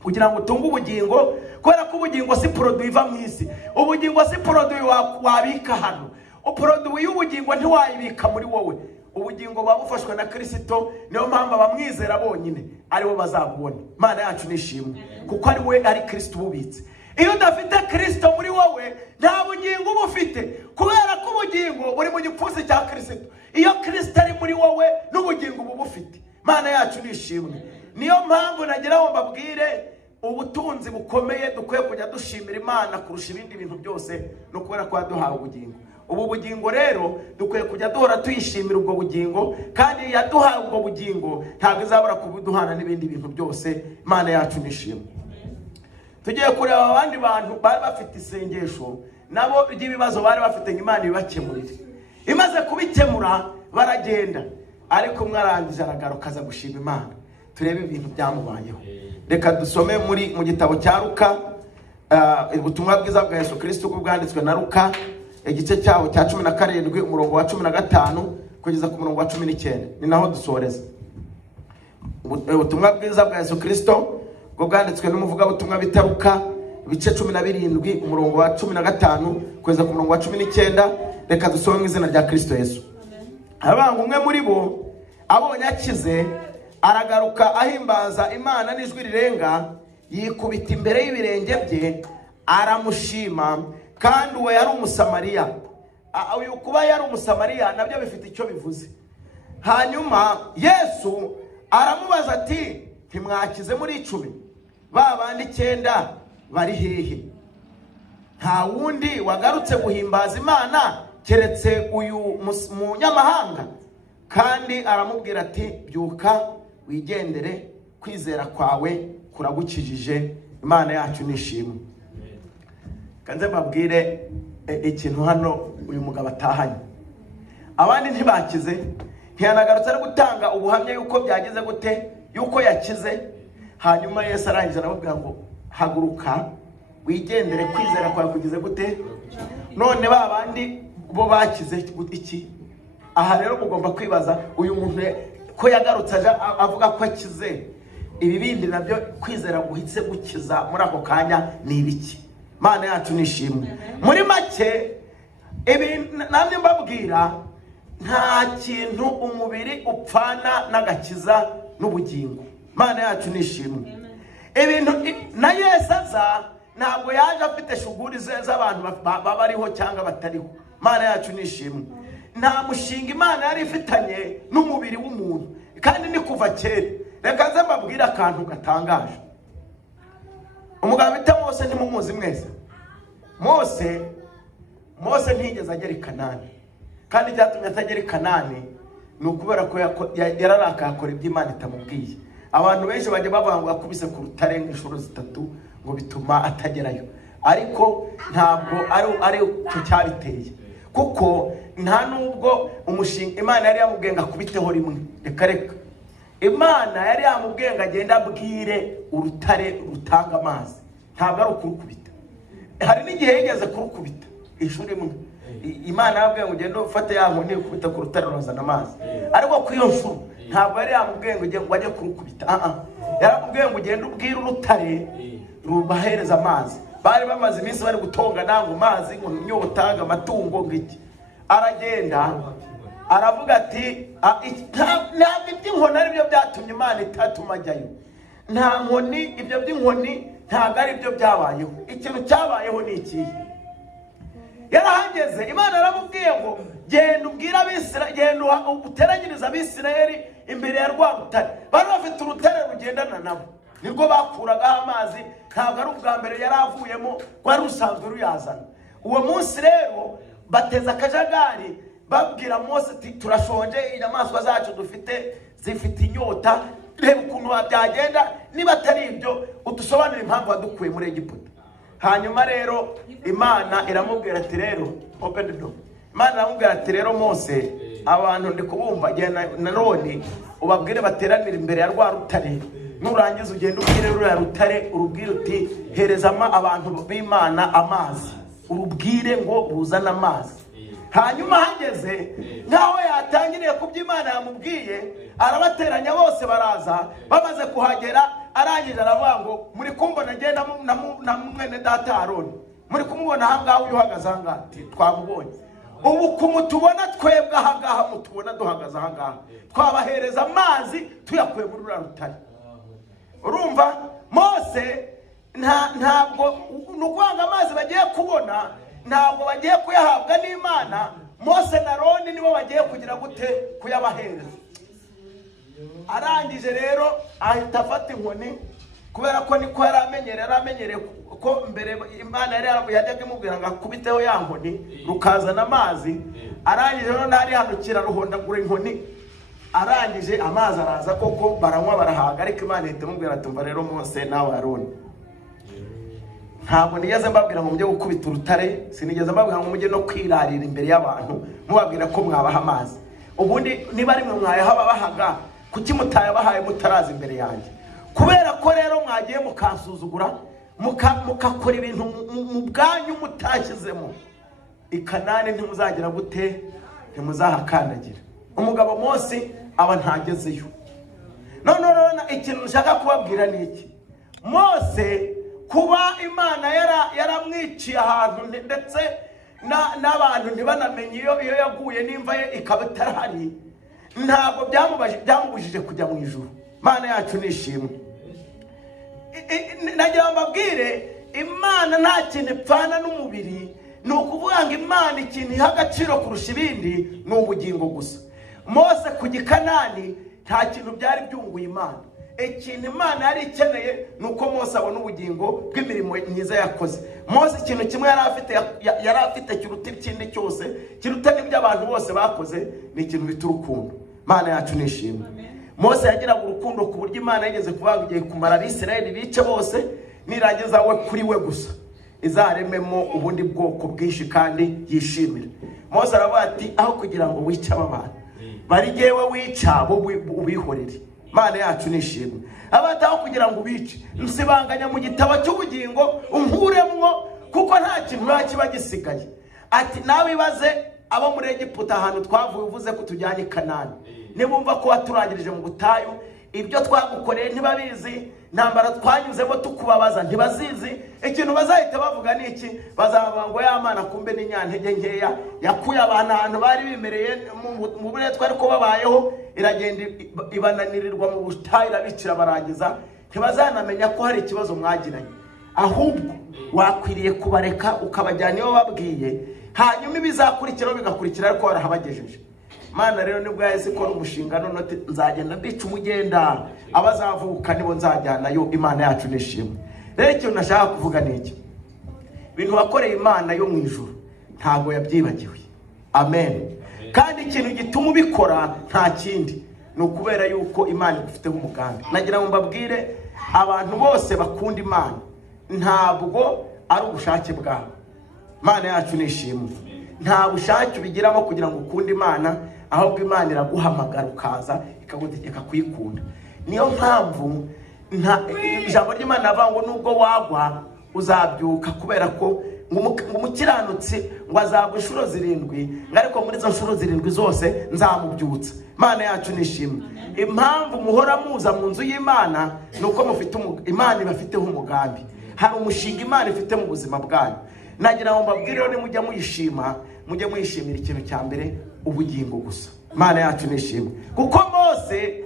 Kugira ngo utunge ubugingo, kubera ko ubugingo si produit iva mu isi, ubugingo si produit wabika hano. Produit y'ubugingo ntiwayibika muri wowe. Ubugingo babufashwe na Kristo, niyo mpamvu abamwizera bonyine aribo bazabubona. Imana yacu nishimwe, kuko ari we, ari Kristo ububitse. Iyo udafite Kristo muri wowe nta bugingo uba ufite, kubera ko ubugingo buri mu gipfunsi cya Kristo. Iyo Kristo ari muri wowe n'ubugingo uba ufite. Imana yacu nishimwe. Niyo mpamvu nagira ngo mbabwire, ubutunzi bukomeye dukwiye kujya dushimira Imana kurusha ibindi bintu byose, no kubera ko yaduhaye ubugingo. Ubu bugingo rero dukwiye kujya duhora tuyishimira ubwo bugingo, kandi yaduhaye ubwo bugingo ntabwo izabura kubuduhana n'ibindi bintu byose. Imana yacu nishimwe. Tugiye kureba abandi bantu bari bafite isengesho nabo ry'ibibazo bari bafite, Imana ibakemurire. Imaze kubikemura baragenda, ariko mwarangije aragaruka aza gushima Imana. Turebe ibintu byamubayeho. Reka dusome mu gitabo cya Luka, ubutumwa bwiza bwa Yesu Kristo bwanditswe na Luka, igice cyaho cya 17 umurongo wa 15 kugeza ku murongo wa 19. Ni naho dusoreza. Ubutumwa bwiza bwa Yesu Kristo bwanditswe n'umuvuga butumwa bita Luka, ibice 17 umurongo wa 15 kugeza ku murongo wa 19. Reka dusome mu izina rya Kristo Yesu. Abantu umwe muri bo abonye akize, aragaruka ahimbaza Imana n'ijwi rirenga, yikubita imbere y'ibirenge bye aramushima. Kandi uwo yari umusamariya. Uyu kuba yari umusamariya nabyo bifite icyo bivuze. Hanyuma Yesu aramubaza ati, ntimwakize muri 10? Babandi 9 bari hehe? Nta wundi wagarutse guhimbaza Imana keretse uyu munyamahanga? Kandi aramubwira ati, byuka wigendere, kwizera kwawe kuragukijije. Imana yacu nishimwe. Kanze mbabwire ikintu hano uyu mugabo atahanye. Abandi ntibakize, ntiyanagarutse ari gutanga ubuhamya yuko byagize gute, yuko yakize. Hanyuma Yesu arangije arababwira ngo, haguruka wigendere, kwizera kwawe kugize gute. None babandi bo bakize iki? Aha rero mugomba kwibaza, uyu muntu ko yagarutse avuga ko akize, ibi bindi nabyo kwizera guhitse gukiza muri ako kanya ni ibiki? Imana yacu nishimwe. Muri make namwe mbabwira, nta kintu umubiri upfana n'agakiza n'ubugingo. Imana yacu nishimwe. Ibintu na Yesu aza ntabwo yaje afite shuguri z'abantu babariho cyangwa batariho. Imana yacu nishimwe. Nta mushinga Imana yari ifitanye n'umubiri w'umuntu, kandi ni kuva kera. Reka nze mbabwire akantu gatangaje. Umugabo bita Mose, ntimumuzi mwese? Mose ntigeze agera i Kanani, kandi byatumye atagera i Kanani ni ukubera ko yararaka akora ibyo Imana itamubwiye. abantu benshi bajya bavuga ngo yakubise ku rutare inshuro 3 ngo bituma atagerayo, ariko ntabwo ari cyo cyabiteye, kuko nta nubwo umushinga Imana yari yamubwiye ngo akubiteho rimwe. Reka Imana yari yamubwiye ngo agenda abwire urutare rutanga amazi, ntabwo ari ukurukubita. Hari n'igihe yigeze kurukubita inshuro imwe, Imana yabwiye ngo ugende ufate ya nkoni ukubita ku rutare ruzana amazi, ariko ku iyo nshuro ntabwo yari yamubwiye ngo ajye kurukubita. Yaramubwiye ngo ugende ubwire urutare rubahereza amazi. Bari bamaze iminsi bari gutonga nango mazi ngo nyotanga amatungo ngiki. Aragenda aravuga ati ntabwo iby'inkoni ari byo byatumye Imana itatuma ajyayo. Nta nkoni, ibyo by'inkoni ntabwo ari byo byabayeho. Ikintu cyabayeho ni iki? Yarahageze, Imana yaramubwiye ngo genda ubwira Abisirayeli, genda uteranyiriza Abisirayeli imbere ya rwa rutare. Bari bafite urutare rugendana nabo, nirwo bakuragaho amazi. Ntabwo ari ubwa mbere yari avuyemo, rwari rusanzwe ruyazana. Uwo munsi rero bateza akajagari babwira Mose ati turashonje, inyamaswa zacu dufite zifite inyota, reba ukuntu byagenda, niba atari ibyo udusobanurire impamvu wadukuye muri Egiputa. Hanyuma rero Imana iramubwira ati rero open the door. Imana iramubwira ati rero Mose, abantu ndi kubumva, genda na Aroni ubabwire bateranire imbere ya rwa rutare. Nurangiza ugenda ubwire ruriya rutare, urubwire uti herezama abantu b'Imana amazi, urubwire ngo ruzana amazi. Hanyuma hageze nkaho yatangiriye kuby'Imana yamubwiye, arabateranya bose baraza. Bamaze kuhagera arangije aravuga ngo muri kumbona agenda na mwene data Aroni, muri kumubona ahangaha uyuhagaze ahangaha. Twamubonye ubu kumutubona twebwe ahangaha, mutubona duhagaze ahangaha, twabahereza amazi tuyakuye muri ruriya rutare. Urumva Mose ntabwo n'ukwanga amazi bagiye kubona, ntabwo bagiye kuyahabwa n'Imana. Mose na Aroni nibo bagiye kugira gute kuyabahereza. Arangije rero ahita afata inkoni, kubera ko niko yaramenyereye ko mbere Imana yajyaga imubwira ngo akubiteho ya nkoni rukazana amazi. Arangije rero ntari hanukira ruhondagura inkoni. Arangije amazi araza koko, baranywa barahaga. Ariko Imana ihita imubwira ati umva rero Mose nawe Aroni, ntabwo nigeze mbabwira ngo mujye gukubita urutare, sinigeze mbabwira ngo mujye no kwirarira imbere y'abantu mubabwira ko mwabaha amazi. Ubundi niba ari mwe mwayabahaga, kuki mutayabahaye mutaraza imbere yanjye? Kubera ko rero mwagiye mukansuzugura, mukakora ibintu mu bwanyu mutashyizemo, i Kanani ntimuzagira gute, ntimuzahakandagira. Umugabo Mose aba ntagezeyo. None ikintu nshaka kubabwira ni iki? Mose kuba Imana yaramwiciye ahantu, ndetse n'abantu ntibanamenye iyo yaguye n'imva ye ikaba itarahari, ntabwo byamubujije kujya mu ijuru. Imana yacu nishimwe. Nagira mbabwire, Imana nta kintu ipfana n'umubiri. Ni ukuvuga ngo Imana ikintu iha agaciro kurusha ibindi ni ubugingo gusa. Mose ku Gikanani nta kintu byari byunguye Imana. Ikintu Imana yari ikeneye ni uko Mose abona ubugingo bw'imirimo myiza yakoze. Mose ikintu kimwe yari afite kiruta ikindi cyose, kiruta n'ibyo abantu bose bakoze, ni ikintu bita urukundo. Imana yacu nishimwe. Mose yagiraga urukundo ku buryo Imana yigeze kuvuga igiye kumara Abisirayeli bice bose, nirangiza we kuri we gusa izarememo ubundi bwoko bwinshi kandi yishimira. Mose aravuga ati aho kugira ngo wice aba bantu, bari jyewe wica bo ubihorere. Imana yacu nishimwe. Abataho kugira ngo ubice, nsibanganya mu gitabo cy'ubugingo unkuremwo, kuko nta kintu kiba gisigaye. Ati nawe ibaze abo muri Egiputa ahantu twavuye uvuze ko tujyanye Kanani, nibumva ko waturangirije mu butayu, ibyo twagukoreye ntibabizi, ntambara twanyuzemo tukubabaza ntibazizi. Ikintu bazahita bavuga ni iki? Bazavuga ngo ya Mana kumbe ni nyantege nkeya, yakuye abantu ahantu bari bimereye mu buretwa ariko babayeho, iragenda ibananirirwa mu butayu irabicira barangiza. Ntibazanamenya ko hari ikibazo mwagiranye, ahubwo wakwiriye kubareka ukabajyana iyo babwiye, hanyuma ibizakurikiraho bigakurikira ariko warahabagejeje. Mana rero nibwo yahise ikora umushinga, none nzagenda mbica umugenda, abazavuka nibo nzajyanayo. Imana yacu nishimwe. Rero ikintu nashaka kuvuga ni iki? Ibintu wakoreye Imana yo mu ijuru ntabwo yabyibagiwe. Amen. Kandi ikintu gituma ubikora nta kindi, ni ukubera yuko Imana igufiteho umugambi. Nagira ngo mbabwire abantu bose bakunda Imana ntabwo ari ubushake bwabo. Imana yacu nishimwe, nta bushake ubigiramo kugira ngo ukunde Imana, ahubwo Imana iraguhamagara ukaza ikagutegeka kuyikunda. Niyo mpamvu ijambo ry'Imana avuga ngo nubwo wagwa uzabyuka, kubera ko umukiranutsi ngo azagwa inshuro 7, ariko muri izo nshuro 7 zose nzamubyutsa. Imana yacu nishimwe. Impamvu muhora muza mu nzu y'Imana nuko mufite Imana ibafiteho umugambi. Hari umushinga Imana ifite mu buzima bwanyu. Nagira ngo mbabwire ni mujya muyishima, mujye muyishimira ikintu cya mbere, ubugingo gusa. Imana yacu nishimwe. Kuko Mose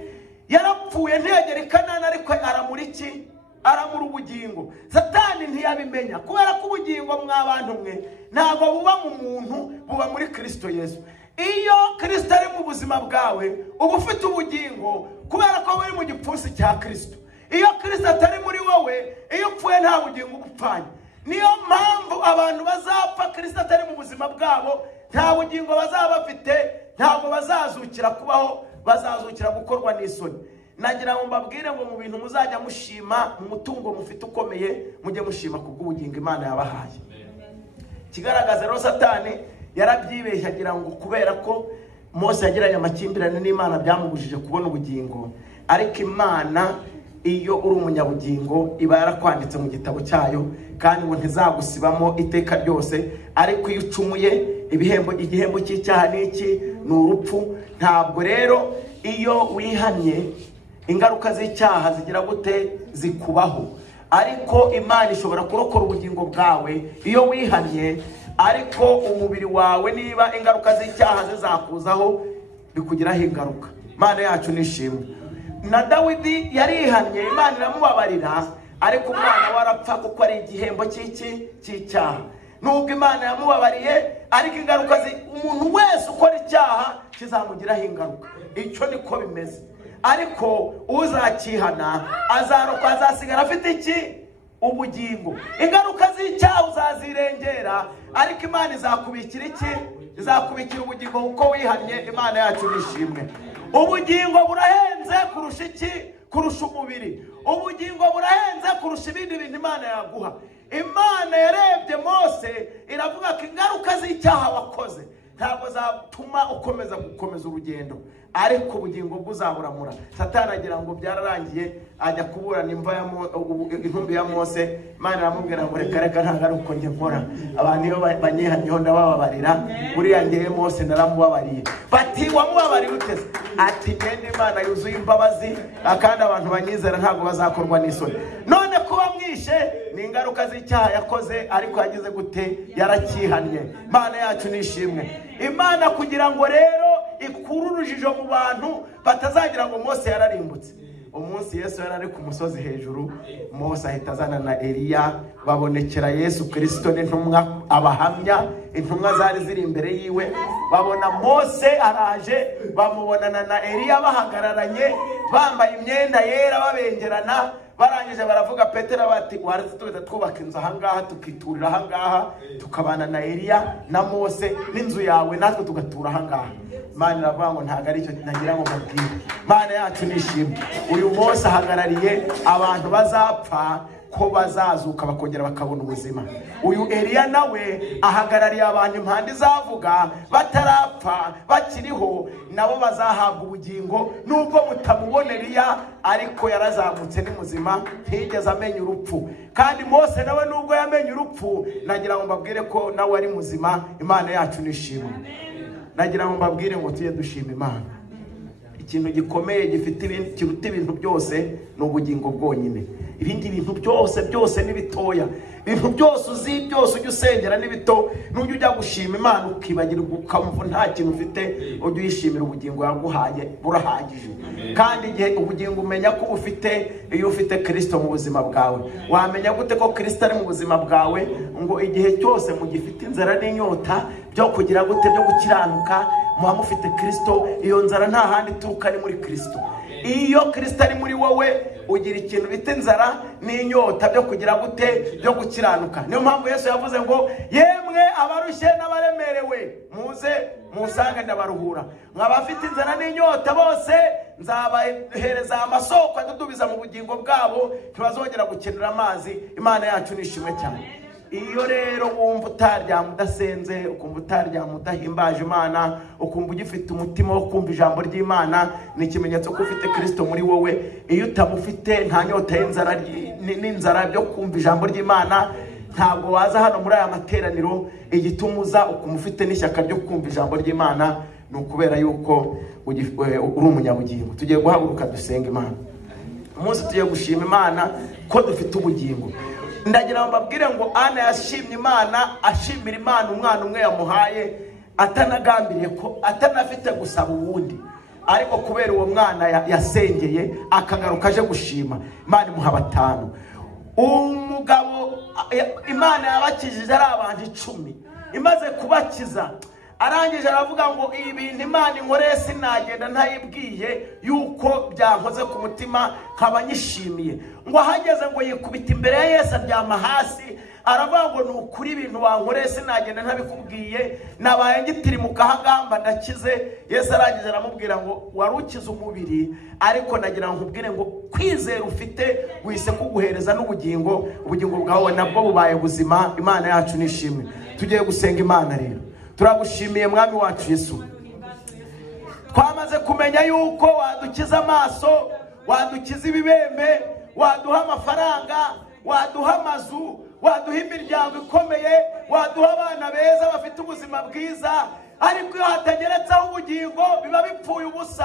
yarapfuye ntiyagera i Kanani, ariko aramuriki aramura ubugingo. Satani ntiyabimenya, kubera ko ubugingo mw'abantu mwe ntabwo buba mu muntu, buba muri Kristo Yesu. Iyo Kristo ari mu buzima bwawe uba ufite ubugingo, kubera ko buri mu gipfunsi cya Kristo. Iyo Kristo atari muri wowe, iyo upfuye nta bugingo upfanye. Niyo mpamvu abantu bazapfa Kristo atari mu buzima bwabo, nta bugingo bazaba bafite, ntabwo bazazukira kubaho, bazazukira gukorwa n'isoni. Nagira ngo mbabwire ngo mu bintu muzajya mushima, mu mutungo mufite ukomeye, mujye mushima kubw'ubugingo Imana yabahaye. Kigaragaza rero Satani yarabyibeshya agira ngo kubera ko Mose yagiranye amakimbirane n'Imana byamubujije kubona ubugingo, ariko Imana iyo uri umunyabugingo iba yarakwanditse mu gitabo cyayo, kandi ngo ntizagusibamo iteka ryose. Ariko iyo ucumuye igihembo cy'icyaha n'iki ni urupfu. Ntabwo rero iyo wihanye ingaruka z'icyaha zigira gute zikubaho, ariko Imana ishobora kurokora ubugingo bwawe iyo wihanye. Ariko umubiri wawe niba ingaruka z'icyaha zizakuzaho bikugiraho ingaruka. Imana yacu nishimwe. Na Dawidi yarihanye, Imana iramubabarira, ariko umwana warapfa kuko ari igihembo cy'icyaha. Nubwo Imana yamubabariye, ariko ingaruka umuntu wese ukora icyaha kizamugiraho ingaruka. Icyo niko bimeze. Ariko uzakihana azarokoka, azasigara afite iki? Ubugingo. Ingaruka z'icyaha uzazirengera, ariko Imana izakubikira iki? Izakubikira ubugingo kuko wihanye. Imana yacu nishimwe. Ubugingo burahenze kurusha iki? Kurusha umubiri. Ubugingo burahenze kurusha ibindi bintu Imana yaguha. Imana yarebye Mose iravuga ko ingaruka z'icyaha wakoze ntabwo zatuma gukomeza urugendo, ariko ubugingo bwuzaburamura. Satani agira ngo byararangiye, ajya kuburana intumbi ya Mose. Imana iramubwira ngo reka ntabwo ari uko njye nkora, abantu iyo banyihanyeho ndabababarira, buriya ngewe Mose naramubabariye. Bati wamubabariye uteze? Ati ngende Imana yuzuye imbabazi, kandi abantu banyizera ntabwo bazakorwa n'isoni. None kuba mwishe ni ingaruka z'icyaha yakoze, ariko yagize gute? Yarakihanye. Imana yacu nishimwe. Imana kugira ngo rero ikure urujijo mu bantu batazagira ngo Mose yararimbutse. Umunsi Yesu yarari ku musozi hejuru, Mose ahita azana na Eliya, babonekera Yesu Kristo n'intumwa, abahamya. Intumwa zari ziri imbere yiwe, babona Mose araje, bamubonana na Eliya bahagararanye, bambaye imyenda yera babengerana. Barangije baravuga Petero bati warazituza twubaka inzu ahangaha, tukiturira ahangaha, tukabana na Eliya na Mose n'inzu yawe, natwe tugatura ahangaha. Imana iravuga ngo ntago ari cyo nagira ngo mbabwire. Imana yacu nishimwe. Uyu Mose ahagarariye abantu bazapfa ko bazazuka bakongera bakabona ubuzima. Uyu Eliya nawe ahagarariye abantu impande zavuga batarapfa bakiriho, nabo bazahabwa ubugingo. Nubwo mutamubona Eliya, ariko yarazamutse ni muzima, ntigeze amenya urupfu. Kandi Mose nawe nubwo yamenye urupfu, nagira ngo mbabwire ko nawe ari muzima. Imana yacu nishimwe. Nagira ngo mbabwire ngo tujye dushima Imana. Ikintu gikomeye gifite kiruta ibintu byose ni ubugingo bwonyine. Ibindi bintu byose ni bitoya. Ibintu byose uzi, byose ujya usengera ni bito. Nujya ujya gushima Imana ukibagirwa ukamva nta kintu ufite, ujye uyishimira ubugingo yaguhaye burahagije. Kandi igihe ubugingo umenya ko ufite, iyo ufite Kristo mu buzima bwawe. Wamenya gute ko Kristo ari mu buzima bwawe? Ngo igihe cyose mugifite inzara n'inyota byo kugira gute, byo gukiranuka, muba mufite Kristo. Iyo nzara nta handi ituruka, ni muri Kristo. Iyo Kristo ari muri wowe, ugira ikintu bita inzara n'inyota byo kugira gute byo gukiranuka. Niyo mpamvu Yesu yavuze ngo yemwe abarushye n'abaremerewe muze musange ndabaruhura. Mwabafite inzara n'inyota bose nzabahereza amasoko adudubiza mu bugingo bwabo, ntibazongera gukenera amazi. Imana yacu nishimwe cyane. Iyo rero wumva utaryama udasenze, ukumva utaryama udahimbaje Imana, ukumva ugifite umutima wo kumva ijambo ry'Imana, ni ikimenyetso ko ufite Kristo muri wowe. Iyo utamufite nta nyota y'inzara n'inzara byo kumva ijambo ry'Imana, ntabwo waza hano muri aya materaniro. Igitumuza ukumva ufite n'ishyaka ryo kumva ijambo ry'Imana, ni ukubera yuko uri umunyabugingo. Tugiye guhaguruka dusenga Imana. Umunsi tugiye gushima Imana ko dufite ubugingo. Ndagira ngo mbabwire ngo Ana yashimye Imana, ashimira Imana umwana umwe yamuhaye, atanagambiriye ko atanafite gusaba uwundi, ariko kubera uwo mwana yasengeye akagaruka aje gushima, Imana imuha 5. Umugabo Imana yabakijije ari abantu 10. Imaze kubakiza arangije aravuga ngo ibintu Imana inkoreye sinagenda ntayibwiye yuko byankoze ku mutima nkaba nyishimiye. Ngo ahageze ngo yikubita imbere ya Yesu aryama hasi, aravuga ngo nukuri ibintu wankoreye sinagenda ntabikubwiye, nabaye ngitirimuka hagamba ndakize. Yesu arangije aramubwira ngo warukize umubiri, ariko nagira ngo nkubwire ngo kwizera ufite wise kuguhereza n'ubugingo, ubugingo bwawe nabwo bubaye buzima. Imana yacu nishimwe. Tugiye gusenga Imana rero. Turagushimiye mwami wacu Yesu. Twamaze kumenya yuko wadukiza amaso, wadukiza ibibembe, waduha amafaranga, waduha amazu, waduha imiryango ikomeye, waduha abana beza bafite ubuzima bwiza, ariko iyo hatageretseho ubugingo biba bipfuye ubusa.